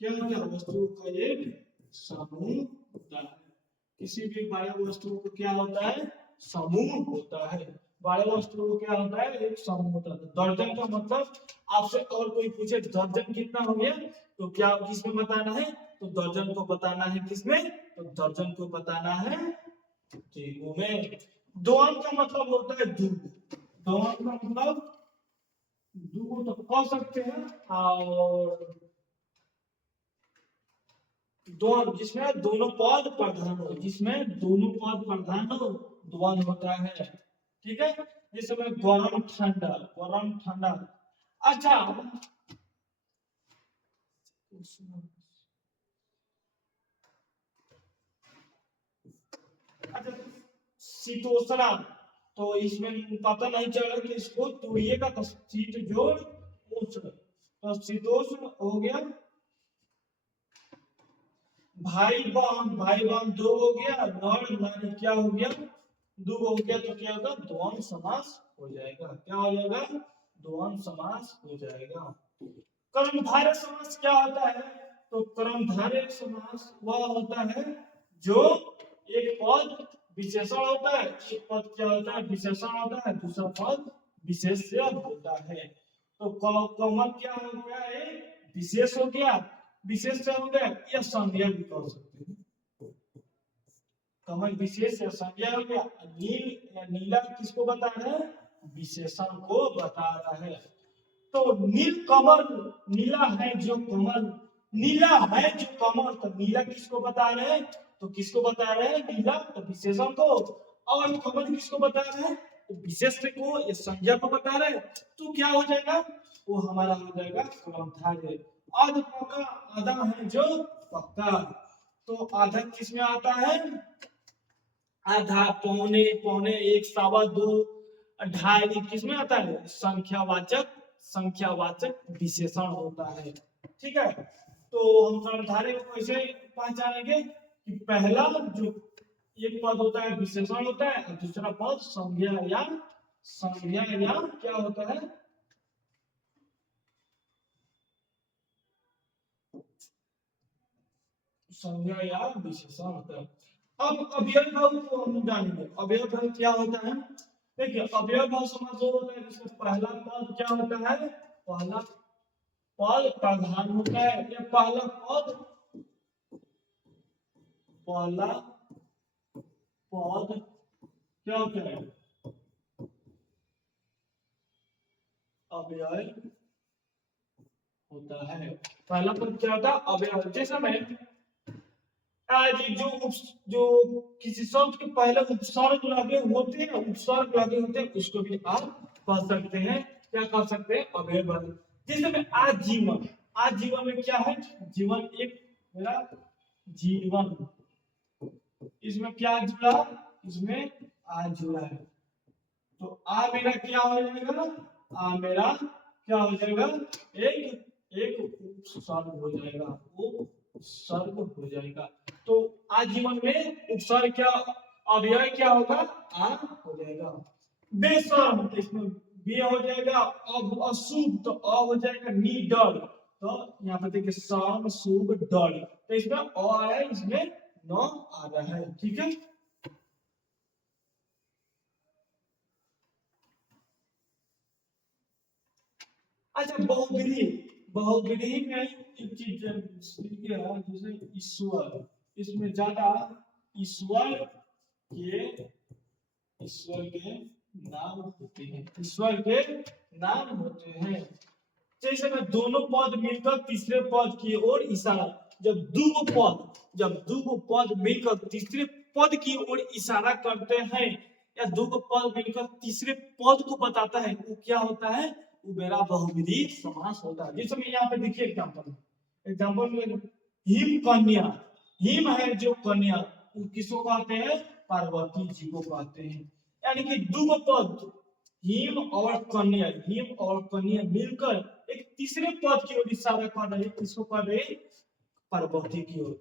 क्या होता है, वस्तु का एक समूह होता है। किसी भी 12 वस्तुओं को क्या होता है, समूह होता है। 12 वस्तुओं को क्या होता है, एक समूह होता है। दर्जन का मतलब आपसे और कोई पूछे दर्जन कितना हो गया, तो क्या किसमें बताना है, तो दर्जन को बताना है किसमें, तो दर्जन को बताना है टेबू में। दोवन का मतलब होता है दुगो, दोवन का मतलब दुगो तो कह सकते हैं, और दोनों जिसमें दोनों पद प्रधान हो, जिसमें दोनों पद प्रधान हो, द्वंद होता है, ठीक है। जिसमें गरम ठंडा, गरम ठंडा। अच्छा अच्छा शीतोष्ण, तो इसमें पता नहीं चला कि इसको तोड़िएगा तो शीत जोड़ उष्ण, तो शीतोष्ण हो गया। भाई बहन दो हो गया, नर नारी क्या हो गया, दो हो गया, तो क्या होगा, द्वंद्व समास हो जाएगा। क्या हो जाएगा, द्वंद्व समास हो जाएगा। कर्मधारय समास क्या होता है, तो कर्मधारय समास वह होता है जो एक पद विशेषण होता है, एक पद क्या होता है, विशेषण होता है, दूसरा पद विशेष्य होता है। तो कमल क्या हो गया, एक विशेष हो गया, विशेष हो गया, या संज्ञा भी कह सकते हैं। कमल विशेष या संज्ञा हो गया। नील या नीला किसको बता रहे हैं, विशेषण को बता रहा है। तो नील कमल, नीला है जो कमल, नीला है जो कमल, तो नीला किसको बता रहे हैं, तो किसको बता रहे हैं, नीला, तो विशेषण को। और कमल किसको बता रहे हैं, तो विशेष को या संज्ञा को बता रहे हैं। तो क्या हो जाएगा, वो हमारा हो जाएगा कर्मधारय। आध पक्का, आधा है जो पक्का, तो आधा किसमें आता है, आधा, पौने, पौने एक, सवा दो, ढाई किसमें आता है, संख्यावाचक, संख्यावाचक विशेषण होता है, ठीक है। तो हम कर्मधारय को कैसे पहचानेंगे कि पहला जो एक पद होता है विशेषण होता है, और दूसरा पद संज्ञा या क्या होता है, संज्ञा या विशेषण होता है। अब अवयव भाव को हम जानेंगे। अवयव भाव क्या होता है, देखिए अवयव भाव समास वो होता है जिसमें पहला पद क्या होता है, पहला पद प्रधान होता है, या पहला पद, पहला पद क्या होता है, अवयव होता है। पहला पद क्या होता है, अवयव। जैसे मैं जो किसी शब्द के पहले उपसर्ग लगे होते हैं, उपसर्ग लगे होते हैं, उसको भी आप कह सकते हैं, क्या कह सकते हैं, अवयव। जैसे में आजीवन, आजीवन में क्या है, जीवन एक मेरा जीवन, इसमें क्या जुड़ा, इसमें आ जुड़ा है, तो आ मेरा क्या हो जाएगा, आ मेरा क्या हो जाएगा, एक उपसर्ग हो जाएगा, उपसर्ग हो जाएगा। तो आजीवन में उपसर्ग क्या, अव्यय क्या होगा, आ हो जाएगा। बेशर्म, इसमें बे हो जाएगा, अब अशुभ, तो अ हो जाएगा निडर, तो यहाँ पर देखिए शर्म शुभ डर, तो इसमें अ आया है, इसमें न आ रहा है, ठीक है। अच्छा बहुविधि, बहुविधि में एक चीज जैसे ईश्वर, इसमें ज्यादा ईश्वर के, ईश्वर के नाम होते हैं, ईश्वर के नाम होते हैं। जैसे में दोनों पद मिलकर तीसरे पद की ओर इशारा, जब दो पद मिलकर तीसरे पद की ओर इशारा करते हैं, या दो को पद मिलकर तीसरे पद को बताता है, वो क्या होता है, वो मेरा बहुविधि समास होता है। जैसे मैं यहाँ पे देखिए एग्जाम्पल में हिम कन्या, हिम है जो कन्या, वो किसको कहते हैं, पार्वती जी को कहते हैं। यानी कि दो पद हिम और कन्या, हिम और कन्या मिलकर एक तीसरे पद की ओर इशारा कर रहे हैं, किसको कर रहे हैं, पार्वती की ओर।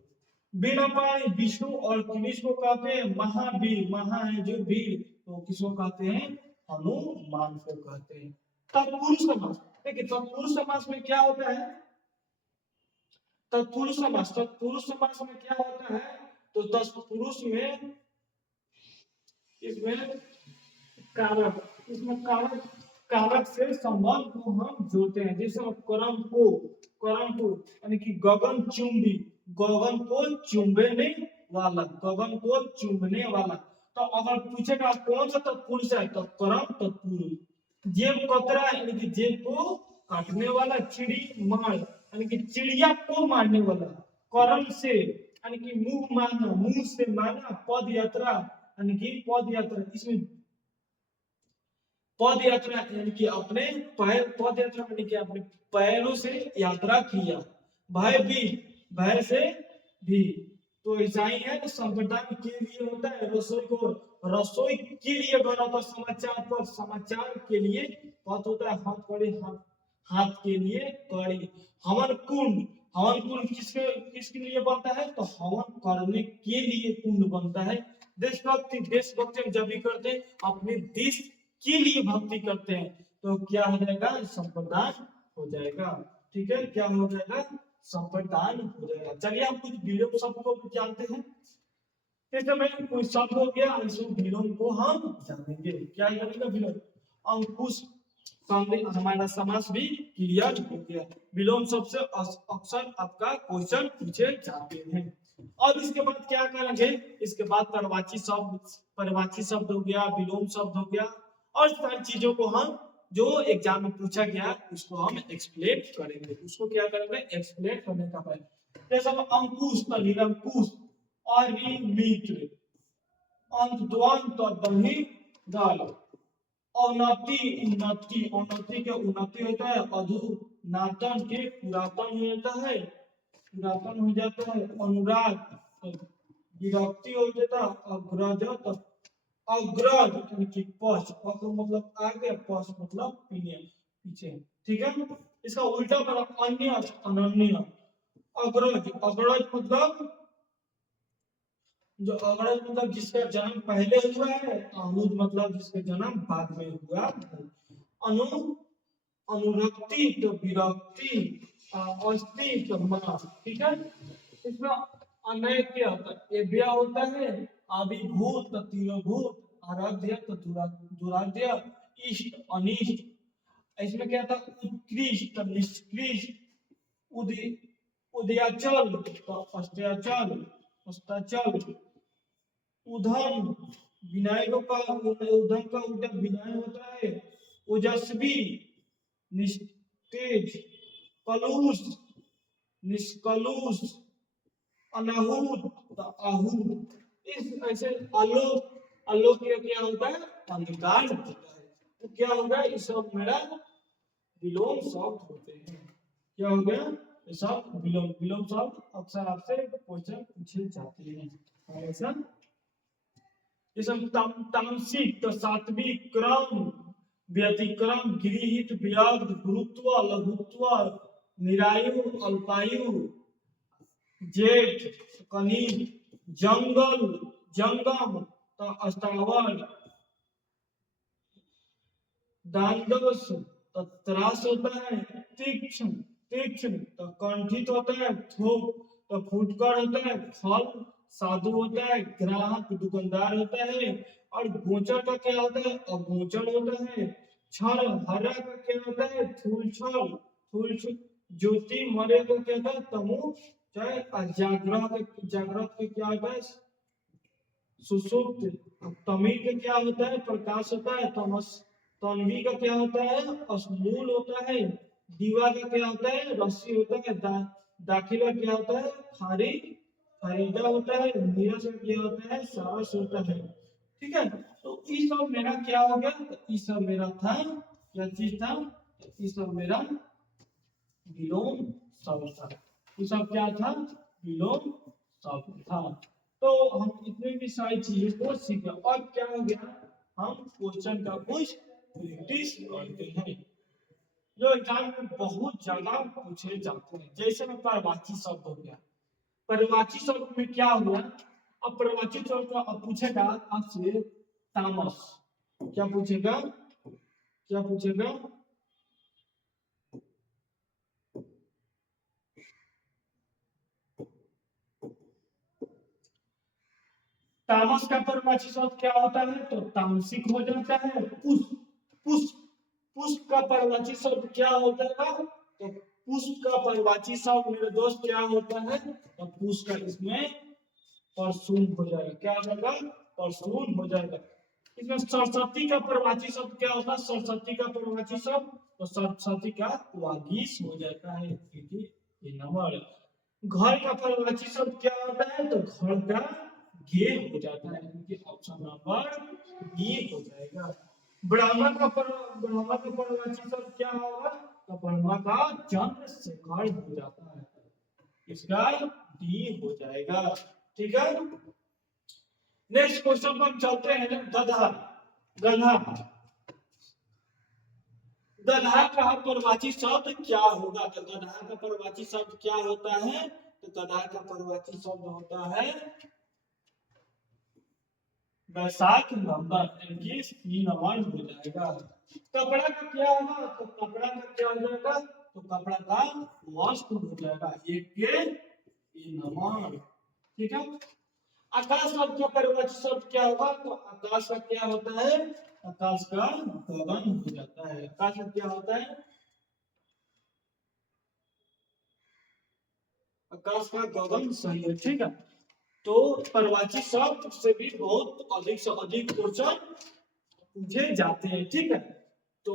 बीणापाणी विष्णु और किस को कहते हैं, महावीर, महा है जो वीर, तो किसको कहते हैं, हनुमान को कहते हैं। तत्पुरुष समास, देखिए तत्पुरुष समास में क्या होता है, तत्पुरुष समास, तत्पुरुष समास में क्या होता है, तो तत्पुरुष में इसमें कारक, इसमें कारक, कारक से संबंध को हम जोड़ते हैं। जैसे कर्म को यानी कि गगन चुंबी, गगन को चुंबने वाला, गगन को चुंबने वाला। तो अगर पूछेगा कौन सा तत्पुरुष है, तो कर्म तत्पुरुष। जेब कतरा यानी कि जेब को काटने वाला, चिड़ी मार यानी कि चिड़िया को मारने वाला, कर्म से यानी कि मुंह मारना, मुंह से मारना, पद यात्रा यानी कि पद यात्रा, इसमें पद यात्रा यानी कि अपने पैर, पद यात्रा यानी कि अपने पैरों से यात्रा किया। भय भी, भय से भी, तो ईसाई है तो संप्रदाय के लिए होता है, रसोई को, रसोई के लिए बना था, समाचार पर, समाचार के लिए पद होता है, हाथ कड़ी, हाथ के लिए कड़ी। हवन कुंड, हवन कुंड किसके किसके लिए बनता है, तो हवन करने के लिए कुंड बनता है। देशभक्ति, देशभक्ति हम जब भी करते हैं अपने देश के लिए भक्ति करते हैं, तो क्या हो जाएगा, संप्रदान हो जाएगा। ठीक है, क्या हो जाएगा, संप्रदान हो जाएगा। चलिए हम कुछ विलोम शब्द को जानते हैं। इस समय कोई शब्द हो गया, इस विलोम को हम जानेंगे। क्या जानेंगे, विलोम। अंकुश, हमारा समास भी क्लियर हो गया। विलोम शब्द से अक्सर आपका क्वेश्चन पूछे जाते हैं। अब इसके बाद क्या करेंगे, इसके बाद परवाची शब्द हो गया, विलोम शब्द हो गया, और सारी चीजों को हम जो एग्जाम में पूछा गया उसको हम एक्सप्लेन करेंगे। उसको क्या करेंगे, एक्सप्लेन करने का पहले जैसे अंकुश, निरंकुश, मित्र, अंतद्वंत, बहिर्गल, औन्नति, उन्नति, औन्नति के उन्नति होता है, अधुनातन के पुरातन हो जाता है, पुरातन हो जाता है, अनुराग विरक्ति हो जाता है, अग्रज, अग्रज यानी कि पक्ष, अग्र मतलब आगे, पक्ष मतलब पीछे। ठीक है, इसका उल्टा बना अन्य, अनन्य। अग्रज, अग्रज मतलब जो, अग्रज मतलब जिसका जन्म पहले हुआ है, अनुज मतलब जिसका जन्म बाद में हुआ है। अनु, अनुरक्ति तो विरक्ति, अस्थि तो मास। ठीक है, इसमें अनय क्या होता है, एव्या होता है, अभिभूत तो तिरोभूत, आराध्य तो दुराध्य, इष्ट अनिष्ट। इसमें क्या था, उत्कृष्ट तो निष्कृष्ट, उदयाचल तो अस्त्याचल, अस्ताचल, उधम, विनायकों का, उधम का उल्टा विनाय होता है, ओजस्वी, निस्तेज, कलुष, निष्कलुष, अनाहूत, आहूत। इस ऐसे आलोक, आलोक क्या होता है, अंधकार होता है। तो क्या होगा, ये सब मेरा विलोम शब्द होते हैं। क्या हो गया, ये सब विलोम, विलोम शब्द अक्सर आपसे क्वेश्चन पूछे जाते हैं। ऐसा तामसिक तो सात्विक, क्रम, व्यतिक्रम, गृहीत, व्याघ्र, गुरुत्व, लघुत्व, निरायु, अल्पायु, जेठ, कनिज, जंगल, जंगम तो अस्तावर, दांडोस तो त्रास होता है, तीक्ष्ण, तीक्ष्ण तो कंठित होता है, थोक तो फुटकर होता है, फल साधु होता है, ग्राहक दुकानदार होता है, और गोचर का क्या होता है, अगोचर होता है। क्षण, हरा का क्या होता है, थूल छल, थूल ज्योति, मरे का क्या होता है, तमु, चाहे जागृत का क्या होता है, सुसुप्त। तमिल का क्या होता है, प्रकाश होता है, तमस, तन्वी का क्या होता है, असमूल होता है, दीवा का क्या होता है, रस्सी होता है, दाखिला क्या होता है, खारी, खरीदा होता है, नीरस का क्या होता है, सारस होता है। ठीक है, तो ये सब मेरा क्या हो गया, तो ये सब मेरा था क्या चीज था, ये सब मेरा विलोम शब्द था। ये सब क्या था, विलोम शब्द था। तो हम इतने भी सारी चीजों को सीखे और क्या हो गया, हम क्वेश्चन का कुछ प्रैक्टिस करते हैं जो एग्जाम में बहुत ज्यादा पूछे जाते हैं। जैसे में परवाची शब्द हो गया, परवाची शब्द में क्या हो गया, अब परवाची शब्द का अब पूछेगा आपसे तामस, क्या पूछेगा, क्या पूछेगा, तामस का परवाची शब्द क्या होता है, तो तामसिक हो जाता है। पुष्प, पुष्प, पुष्प का परवाची शब्द क्या होता है, तो पुष्प का परवाची शब्द मेरे दोस्त क्या होता है, तो पुष्प का इसमें परसून हो जाएगा, क्या हो जाएगा, परसून हो जाएगा। इसमें सरस्वती का परवाची शब्द क्या होता है, सरस्वती का परवाची शब्द, तो सरस्वती का वागीश हो जाता है, क्योंकि ये नंबर। घर का परवाची शब्द क्या होता है, तो घर का गे हो जाता है, क्योंकि ऑप्शन नंबर बी हो जाएगा। ब्राह्मण का परवाची शब्द क्या होगा, तो ब्रह्मा का चंद्र शेखर हो जाता है, इसका डी हो जाएगा। ठीक है, नेक्स्ट क्वेश्चन पर हम चलते हैं। गधा, गधा, गधा का परवाची शब्द क्या होगा, तो गधा का परवाची शब्द क्या होता है, तो गधा का परवाची शब्द होता है वैशाख नंबर, यानी 3 हो जाएगा। कपड़ा का क्या होगा, तो कपड़ा का क्या हो जाएगा, तो कपड़ा का वस्त्र हो जाएगा, एक के नंबर। ठीक है, आकाश शब्द का परवाची शब्द क्या होगा, तो आकाश का क्या होता है, आकाश का गगन हो जाता है। आकाश का क्या होता है, आकाश का गगन सही है। ठीक है, तो परवाची शब्द से भी बहुत अधिक से अधिक क्वेश्चन पूछे जाते हैं। ठीक है, तो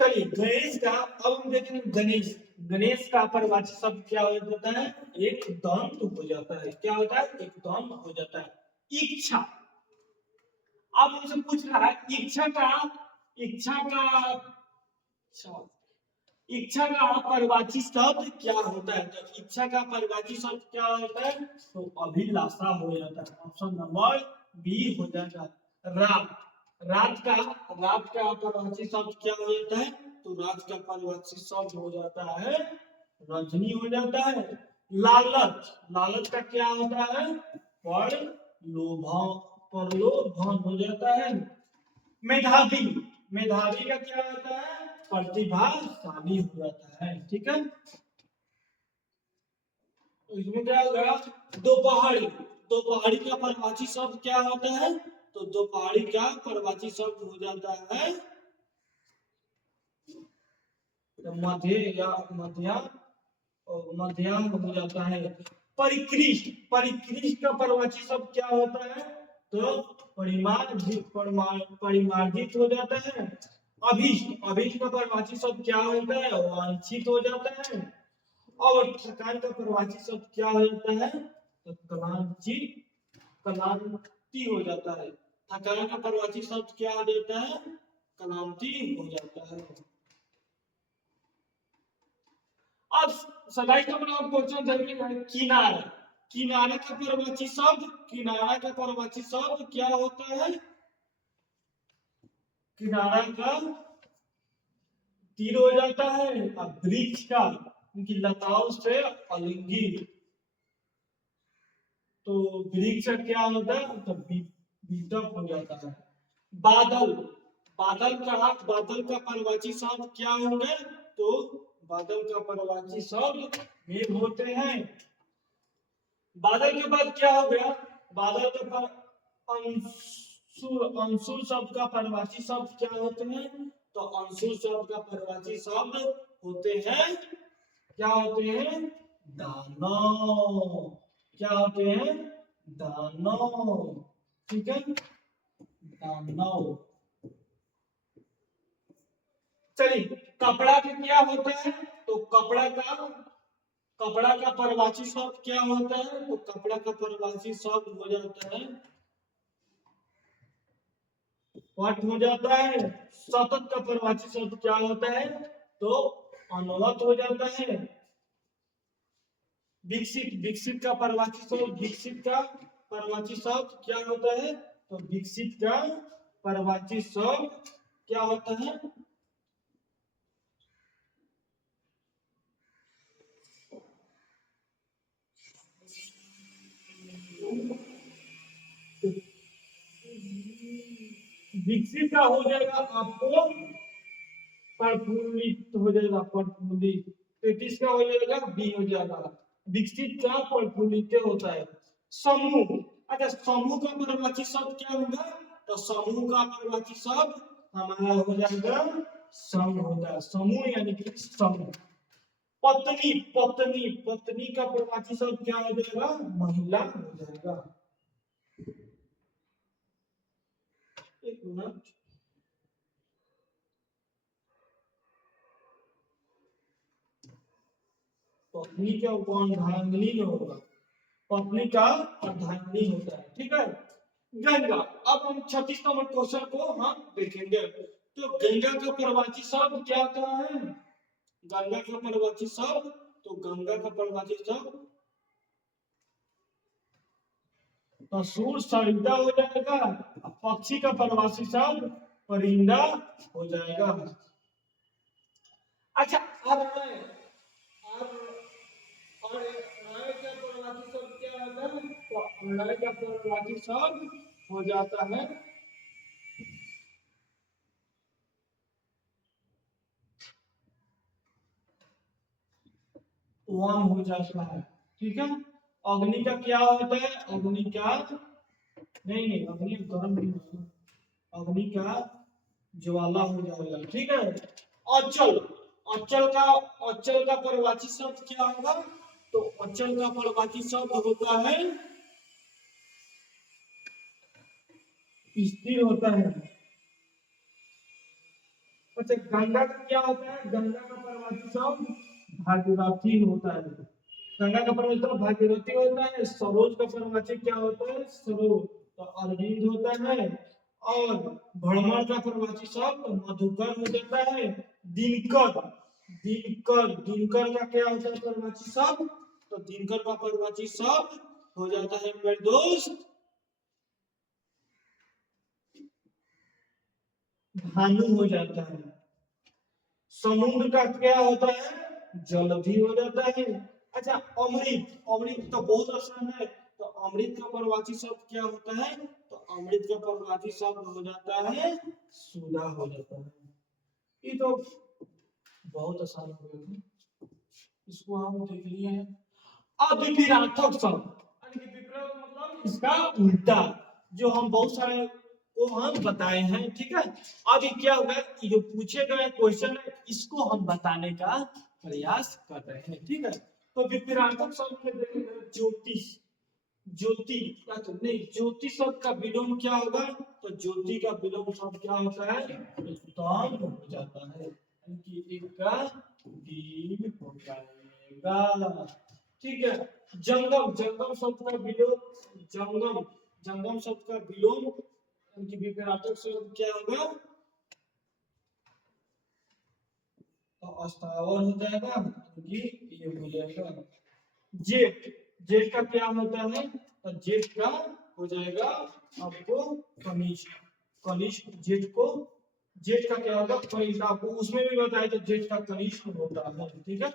चलिए गणेश का, अब हम देखेंगे गणेश। गणेश का परवाची शब्द क्या हो जाता है, एक दंत हो जाता है, क्या होता है, एक दंत हो जाता है। इच्छा, अब मुझसे पूछ रहा है इच्छा का, इच्छा का, इच्छा का परवाची शब्द क्या होता है, तो इच्छा का परवाची शब्द क्या होता है, तो अभिलाषा हो जाता है, ऑप्शन नंबर बी हो जाएगा। रात, रात का, रात का परवाची शब्द क्या हो जाता है, तो रात का परवाची शब्द हो जाता है रजनी हो जाता है। लालच, लालच का क्या होता है, पर लोभा, परलोभन हो जाता है। मेधावी, मेधावी का क्या होता है, प्रतिभाशाली हो जाता है। ठीक है, तो इसमें क्या होगा, दोपहरी, दोपहरी का परवाची शब्द क्या होता है, तो दोपहरी का परवाची शब्द हो जाता है मध्य या मध्या, मध्याह्न हो जाता है। परिकृष्ट, परिकृष्ट का परवाची शब्द क्या होता है, तो परिमार्जित, परिमार्जित हो जाता है। अभीष्ट, अभीष्ट का परवाची शब्द क्या होता है, वांछित हो जाता है। और थकान का परवाची शब्द क्या हो जाता है, तो क्लांतिक, क्लांति हो जाता है। थकान का परवाची शब्द क्या हो जाता है, क्लांति हो जाता है। अब सगाई का मतलब क्वेश्चन जरूरी है। किनारा, किनारे का परवाची शब्द, किनारा का परवाची शब्द क्या होता है, किनारा का तीर हो जाता है। अब वृक्ष का, उनकी लताओं से अलिंगी, तो वृक्ष क्या होता है, तो बीटअप हो जाता है। बादल, बादल का, बादल का परवाची शब्द क्या होंगे, तो बादल का परवाची शब्द मेघ होते हैं। बादल के बाद क्या हो गया, बादल के बाद अंशुल, अंशुल शब्द का परवाची शब्द क्या होते हैं, तो अंशुल शब्द का परवाची शब्द होते हैं, क्या होते हैं, दानव, क्या होते हैं, दानव। ठीक है, दानव। चलिए, कपड़ा का क्या होता है? तो कपड़ा का परवाची शब्द क्या होता है? तो कपड़ा का परवाची शब्द हो जाता है पट हो जाता है। सतत का परवाची शब्द क्या होता है? तो अनवत हो जाता है। विकसित का परवाची शब्द क्या होता है? तो विकसित का परवाची शब्द क्या होता है? विकसित का हो जाएगा आपको प्रफुल्लित हो जाएगा, प्रफुल्लित। 33 का हो जाएगा बी हो जाएगा। विकसित का प्रफुल्लित होता है। समूह, अच्छा समूह का परवाची शब्द क्या होगा? तो समूह का परवाची शब्द हमारा हो जाएगा संघ होता है। समूह यानी कि समूह। पत्नी का परवाची शब्द क्या हो जाएगा? महिला हो जाएगा। एक मिनट, पत्नी का अर्धांगिनी में होगा, पत्नी का अर्धांगिनी होता है, ठीक है। गंगा, अब हम 36 नंबर क्वेश्चन को हम देखेंगे। तो गंगा का परवाची शब्द क्या होता है? गंगा का परवाची शब्द, तो गंगा का परवाची शब्द सूर सरिता हो जाएगा। पक्षी का परवाची शब्द परिंदा हो जाएगा। अच्छा, अब मैं अब और नए का परवाची शब्द क्या होता है? तो नए का परवाची शब्द हो जाता है वन हो जाता है, ठीक है। अग्नि का क्या होता है? अग्नि का नहीं, अग्नि गर्म नहीं होता, अग्नि का ज्वाला हो जाएगा, ठीक है। अचल, अचल का परवाची शब्द क्या होगा? तो अचल का परवाची शब्द होता है स्थिर होता है। अच्छा, गंगा का क्या होता है? गंगा का परवाची शब्द भागीरथी होता है। गंगा का परवाची शब्द भागीरथी होता है। सरोज का परवाची क्या होता है? सरोज, तो अरविंद होता है। और भ्रमर का परवाची शब्द मधुकर हो जाता है। दिनकर, दिनकर का क्या होता है परवाची शब्द? तो दिनकर का परवाची शब्द हो जाता है मेरे दोस्त भानु हो जाता है। समुद्र का क्या होता है? जलधि हो जाता है। अच्छा, अमृत, अमृत तो बहुत आसान है। तो अमृत का परवाची शब्द क्या होता है? तो अमृत का परवाची शब्द हो जाता है सुधा हो जाता है। ये तो बहुत आसान हो गया, इसको हम देख लिए हैं। अद्वितीयार्थक शब्द, यानी कि विपरीत मतलब इसका उल्टा, जो हम बहुत सारे को हम बताए हैं, ठीक है। अब ये क्या होगा, ये जो पूछे गए क्वेश्चन है इसको हम बताने का प्रयास कर रहे हैं, ठीक है। तो विपरीतार्थक शब्द में देखेंगे ज्योतिष, ज्योति या तो नहीं, ज्योति शब्द का विलोम क्या होगा? तो ज्योति का विलोम शब्द क्या होता है? उत्तम हो जाता है, यानी कि एक का दीन हो जाएगा, ठीक है। जंगम, जंगम शब्द का विलोम, जंगम शब्द का विलोम उनकी विपरीतार्थक शब्द क्या होगा? तो अस्थावर हो जाएगा, क्योंकि ये हो जाएगा। जेठ, जेठ का क्या होता है? तो जेठ का हो जाएगा आपको कनिष्ठ, कनिष्ठ जेठ को, जेठ का क्या होगा? कनिष्ठ, आपको उसमें भी बताया तो जेठ का कनिष्ठ होता है, ठीक है।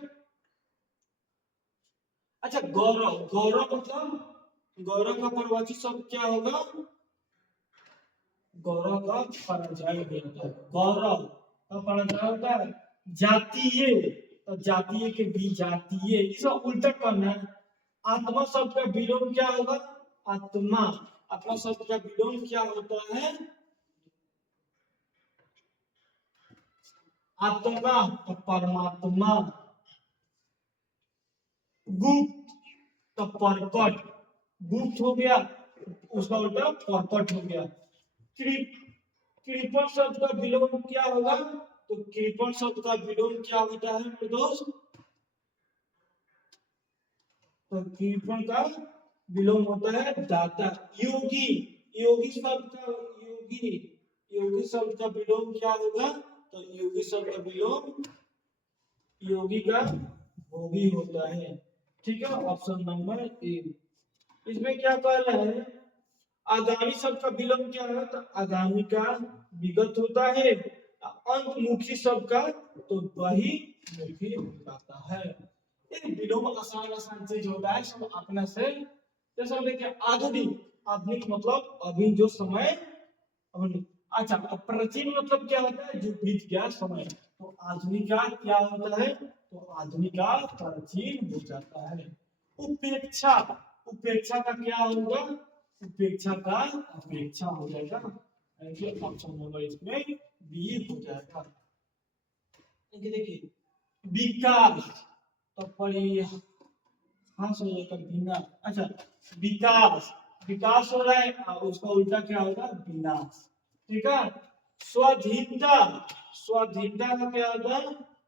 अच्छा, गौरव, गौरव मतलब गौरव का परवाची शब्द क्या होगा? गौरव का परजाई होता है, गौरव का परजाई होता है। जातीय, तो जातीय के भी जातीय, इसे उल्टा करना है। आत्मा शब्द का विलोम क्या होगा? आत्मा, आत्मा शब्द का विलोम क्या होता है? आत्मा, तो परमात्मा। गुप्त, तो परकट, गुप्त हो गया, उसका उल्टा परकट हो गया। कृप कृपण शब्द का विलोम क्या होगा? तो कृपण शब्द का विलोम क्या होता है मेरे दोस्त? तो कृपण का विलोम होता है दाता। योगी, योगी शब्द का योगी, योगी शब्द का विलोम क्या होगा? तो योगी शब्द का विलोम योगी का भोगी होता है। ठीक है, ऑप्शन नंबर ए। इसमें क्या कह रहे हैं? आगामी शब्द का विलोम क्या है? तो आगामी का विगत होता है। अंतमुखी शब्द का तो वही मुखी हो जाता है। ये विलोम आसान आसान चीज होता है, सब अपने से। जैसे देखिए आधुनिक, आधुनिक मतलब अभी जो समय। अच्छा, अब प्राचीन मतलब क्या होता है? जो बीत गया समय। तो आधुनिक का क्या होता है? तो आधुनिक का प्राचीन हो जाता है। उपेक्षा, उपेक्षा का क्या होगा? उपेक्षा का अपेक्षा हो जाएगा। ऑप्शन नंबर इसमें बी हो जाएगा। देखिए विकास तो हाँ सो जाएगा बिना। अच्छा, विकास, विकास हो रहा है और उसका उल्टा क्या होगा? विनाश। ठीक है। स्वाधीनता, स्वाधीनता का क्या होगा?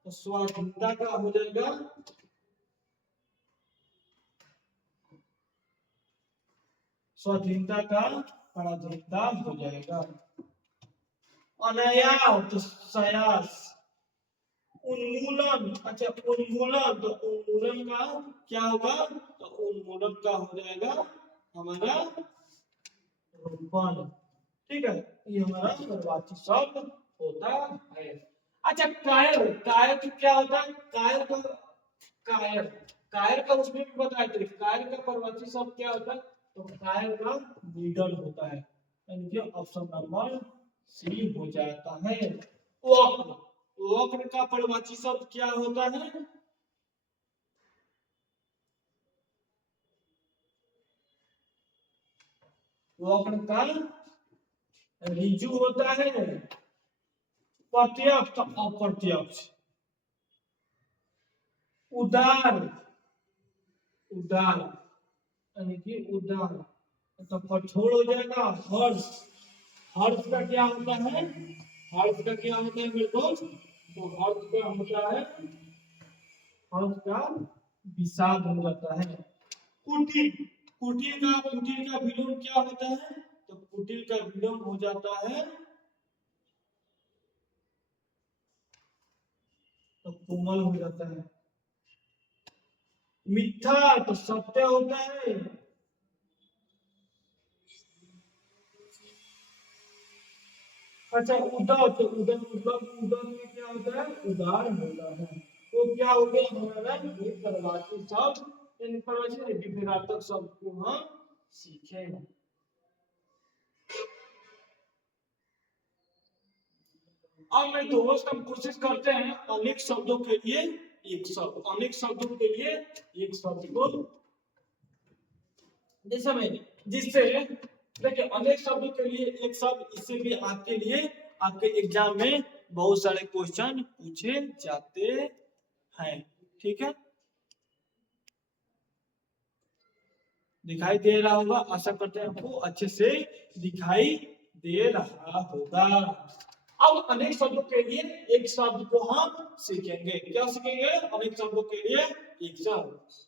तो स्वाधीनता का हो जाएगा स्वाधीनता का पराधीनता हो जाएगा। अनायास तो सयास। उन्मूलन, अच्छा उन्मूलन तो उन्मूलन का क्या होगा? तो उन्मूलन का हो जाएगा हमारा रोपण। ठीक है, ये हमारा निर्वाचित शब्द होता है। अच्छा कायर, कायर तो क्या होता है? कायर का कायर, कायर का उसमें भी बताया थे। कायर का परिवाची शब्द क्या होता है? तो कायर का निडर होता है। यानी कि ऑप्शन नंबर सी हो जाता है। वक्र, वक्र का परिवाची शब्द क्या होता है? वक्र का ऋजु होता है। प्रत्यक्ष अप्रत्यक्ष। उदार, उदार यानी कि उदार तो कठोर हो जाएगा। हर्ष, हर्ष का क्या होता है? हर्ष का क्या होता है मेरे दोस्त? तो हर्ष का होता है, हर्ष का विषाद हो जाता है। कुटिल, कुटिल का विलोम क्या होता है? तो कुटिल का विलोम हो जाता है तो कोमल हो जाता है। मिथ्या तो सत्य होता है। अच्छा उदार तो उदार मतलब उदार में क्या होता है? उदार होता है। तो क्या हो गया हमारा? ये परिवाची शब्द, इन परिवाची विभेदात्मक शब्द को हम सीखेंगे। अब मैं दोस्त हम कोशिश करते हैं अनेक शब्दों के लिए एक शब्द, अनेक शब्दों के लिए एक शब्द को जैसे मैं, जिससे देखिए अनेक शब्दों के लिए एक शब्द, इससे भी आपके लिए आपके एग्जाम में बहुत सारे क्वेश्चन पूछे जाते हैं। ठीक है, दिखाई दे रहा होगा, आशा करते हैं आपको अच्छे से दिखाई दे रहा होगा। अब अनेक शब्दों के लिए एक शब्द को हम सीखेंगे। क्या सीखेंगे? अनेक शब्दों के लिए एक शब्द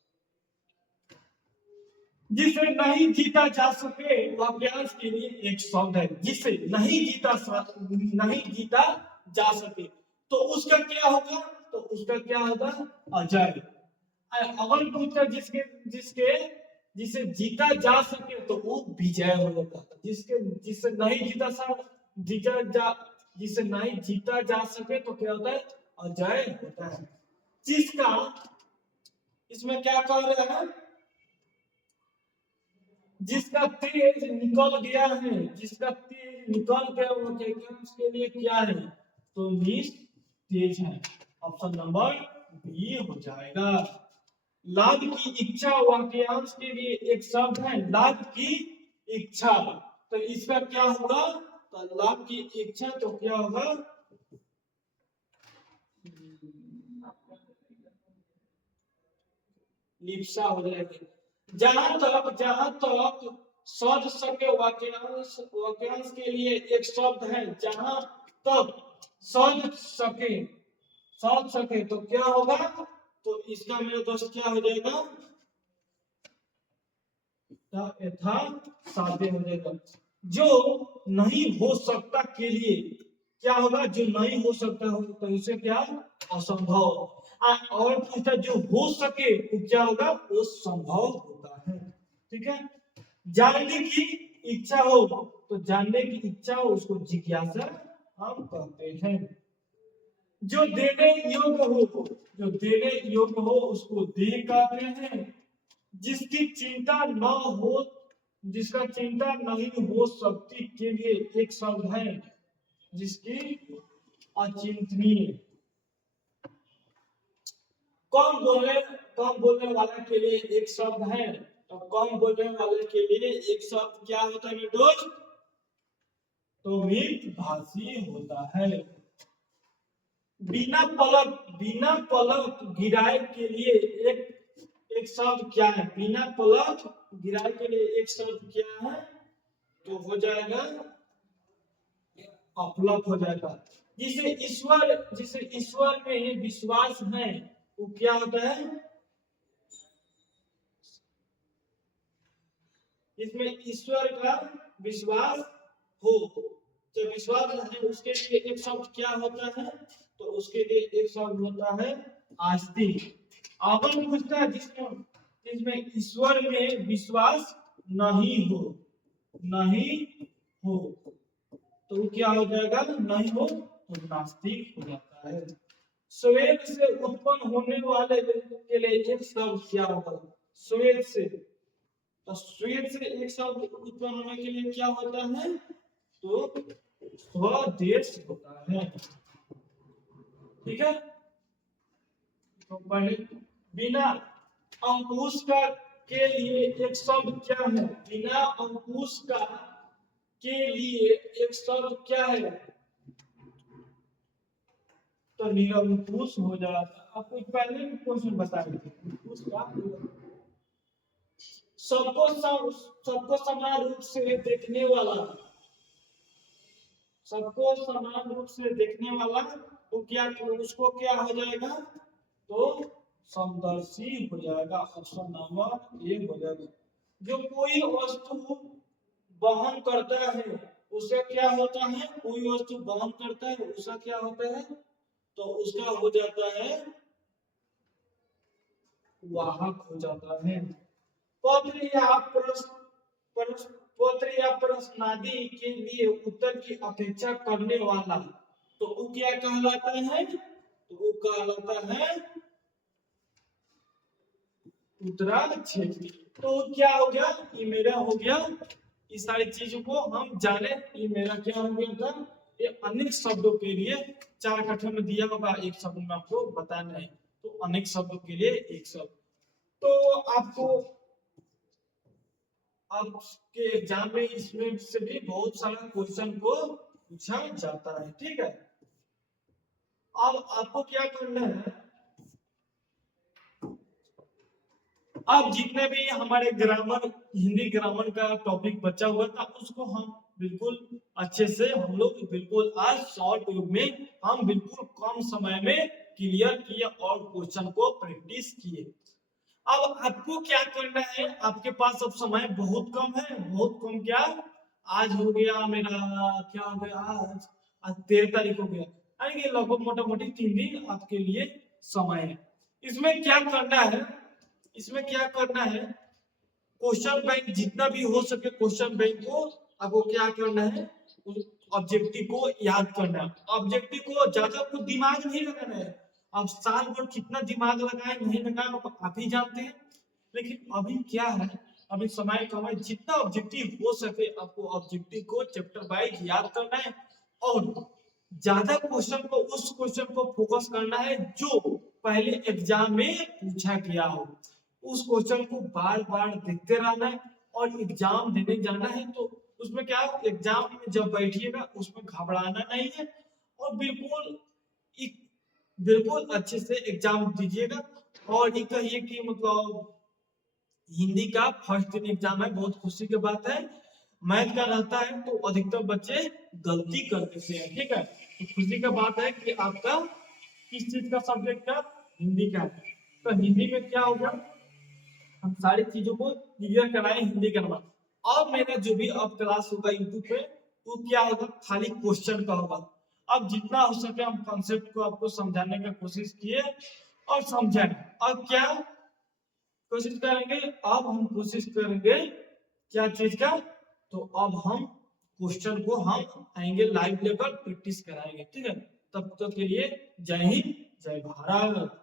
जिसे नहीं जीता जा सके, वाक्यांश के लिए एक शब्द है जिसे नहीं जीता जा सके। तो उसका क्या होगा? तो उसका क्या होगा? अजय। अगर पूछता जिसके जिसके जिसे जीता जा सके तो वो विजय हो जाता है। जिसके जिसे नहीं जीता जा जिसे नहीं जीता जा सके तो क्या होता है? अजय होता है। जिसका, इसमें क्या कह रहे हैं? जिसका तेज निकल गया है, जिसका तेज निकल गया वो उसके लिए क्या है? तो मीन्स तेज है। ऑप्शन नंबर बी हो जाएगा। लाभ की इच्छा वाक्यांश के लिए एक शब्द है, लाभ की इच्छा। तो इसका क्या होगा? तो लाभ की इच्छा तो क्या होगा? लिप्सा हो जाएगी। जहां तक सद सके वाक्यांश के लिए एक शब्द है, जहां तक सद सके तो क्या होगा, तो इसका मेरे दोस्त क्या हो जाएगा, यथा साध्य हो जाएगा। जो नहीं हो सकता के लिए क्या होगा, जो नहीं हो सकता हो तो इसे क्या, असंभव। और पूछता जो हो सके वो क्या होगा, वो संभव होता है। ठीक है, जानने की इच्छा हो तो जानने की इच्छा हो उसको जिज्ञासा हम कहते हैं। जो देने योग्य हो, जो देने योग्य हो उसको देह कहते हैं। जिसकी चिंता न हो, जिसका चिंता नहीं हो सकती के लिए एक शब्द है, जिसकी अचिंतनीय। कम बोलने वाले के लिए एक शब्द है, तो कम बोलने वाले के लिए एक शब्द क्या होता है मेरे दोस्त, तो मित भाषी होता है। बिना पलक गिराए के लिए एक शब्द क्या है, बिना पलक गिराए के लिए एक शब्द क्या है, तो हो जाएगा अपलक हो जाएगा। जिसे ईश्वर में ही विश्वास है वो क्या होता है, इसमें ईश्वर का विश्वास हो, जो विश्वास है उसके लिए एक शब्द क्या होता है, तो उसके लिए एक शब्द होता है आस्तिक। अगर पूछता है जिसमें ईश्वर में विश्वास नहीं हो, नहीं हो तो क्या हो जाएगा, नहीं हो तो नास्तिक हो जाता है। श्वेत से उत्पन्न होने वाले के लिए एक शब्द क्या होगा, श्वेत से, तो श्वेत से एक शब्द उत्पन्न होने के लिए क्या होता है, तो स्वदेश होता है। ठीक है, तो पहले बिना अंकुश का के लिए एक शब्द क्या है, बिना अंकुश का के लिए एक शब्द क्या है, तो निरंकुश हो जाता। आपको पहले भी क्वेश्चन बताए थे, सबको समान रूप से देखने वाला, सबको समान रूप से देखने वाला, तो क्या उसको क्या हो जाएगा, तो समदर्शी हो जाएगा। ऑप्शन नंबर ए हो जाएगा। जो कोई वस्तु वहन करता है उसे क्या होता है, कोई वस्तु वहन करता है उसका क्या होता है, तो उसका हो जाता है वाहक हो जाता है। पत्र या प्रश्नादि के लिए उत्तर की अपेक्षा करने वाला, तो वो क्या कहलाता है, तो वो कहलाता है उत्तराक्षेपी। तो क्या हो गया, ये मेरा हो गया, इस सारी चीजों को हम जाने, ये मेरा क्या हो गया था, ये अनेक शब्दों के लिए 4 कट्ठे में दिया होगा, एक शब्द में आपको बताना है, तो अनेक शब्दों के लिए एक शब्द। तो आपको आपके एग्जाम में इसमें से भी बहुत सारा क्वेश्चन को पूछा जाता है। ठीक है, अब आपको क्या करना है, अब जितने भी हमारे ग्रामर, हिंदी ग्रामर का टॉपिक बचा हुआ था उसको हम बिल्कुल अच्छे से हम लोग बिल्कुल आज शॉर्ट में हम बिल्कुल कम समय में क्लियर किए और क्वेश्चन को प्रैक्टिस किए। अब आपको क्या करना है, आपके पास अब समय बहुत कम है, बहुत कम क्या, आज हो गया मेरा, क्या हो गया, आज 13 तारीख हो गया, यानी लगभग मोटा मोटी 3 दिन आपके लिए समय है। इसमें क्या करना है, इसमें क्या करना है, क्वेश्चन बैंक जितना भी हो सके क्वेश्चन बैंक को आपको क्या करना है, ऑब्जेक्टिव को याद करना है। ऑब्जेक्टिव को ज्यादा कुछ दिमाग नहीं लगाना है, अब साल भर कितना दिमाग लगाए नहीं लगाए आप ही जानते हैं, लेकिन अभी क्या है, अभी समय कम है, जितना ऑब्जेक्टिव हो सके आपको ऑब्जेक्टिव को चैप्टर वाइज याद करना है और ज्यादा क्वेश्चन को, उस क्वेश्चन को फोकस करना है जो पहले एग्जाम में पूछा गया हो, उस क्वेश्चन को बार बार देखते रहना है और एग्जाम देने जाना है। तो उसमें क्या, एग्जाम में जब बैठिएगा उसमें घबराना नहीं है और बिल्कुल अच्छे से एग्जाम दीजिएगा। और ये कहिए कि मतलब हिंदी का फर्स्ट दिन एग्जाम है, बहुत खुशी की बात है। मैथ का रहता है तो अधिकतर बच्चे गलती कर देते हैं, ठीक है। तो खुशी का बात है कि आपका किस चीज का सब्जेक्ट का, हिंदी का। तो हिंदी में क्या होगा, हम सारी चीजों को क्लियर कराए हिंदी ग्रामर। अब मेरा जो भी अब क्लास होगा यूट्यूब पे, वो क्या होगा, खाली क्वेश्चन का होगा। अब जितना हो सके हम कॉन्सेप्ट को आपको समझाने का कोशिश किए और समझाएं। अब क्या कोशिश करेंगे, अब हम कोशिश करेंगे क्या चीज का, तो अब हम क्वेश्चन को हम आएंगे लाइव लेवल प्रैक्टिस कराएंगे, ठीक है। तब तक के लिए जय हिंद, जय भारत।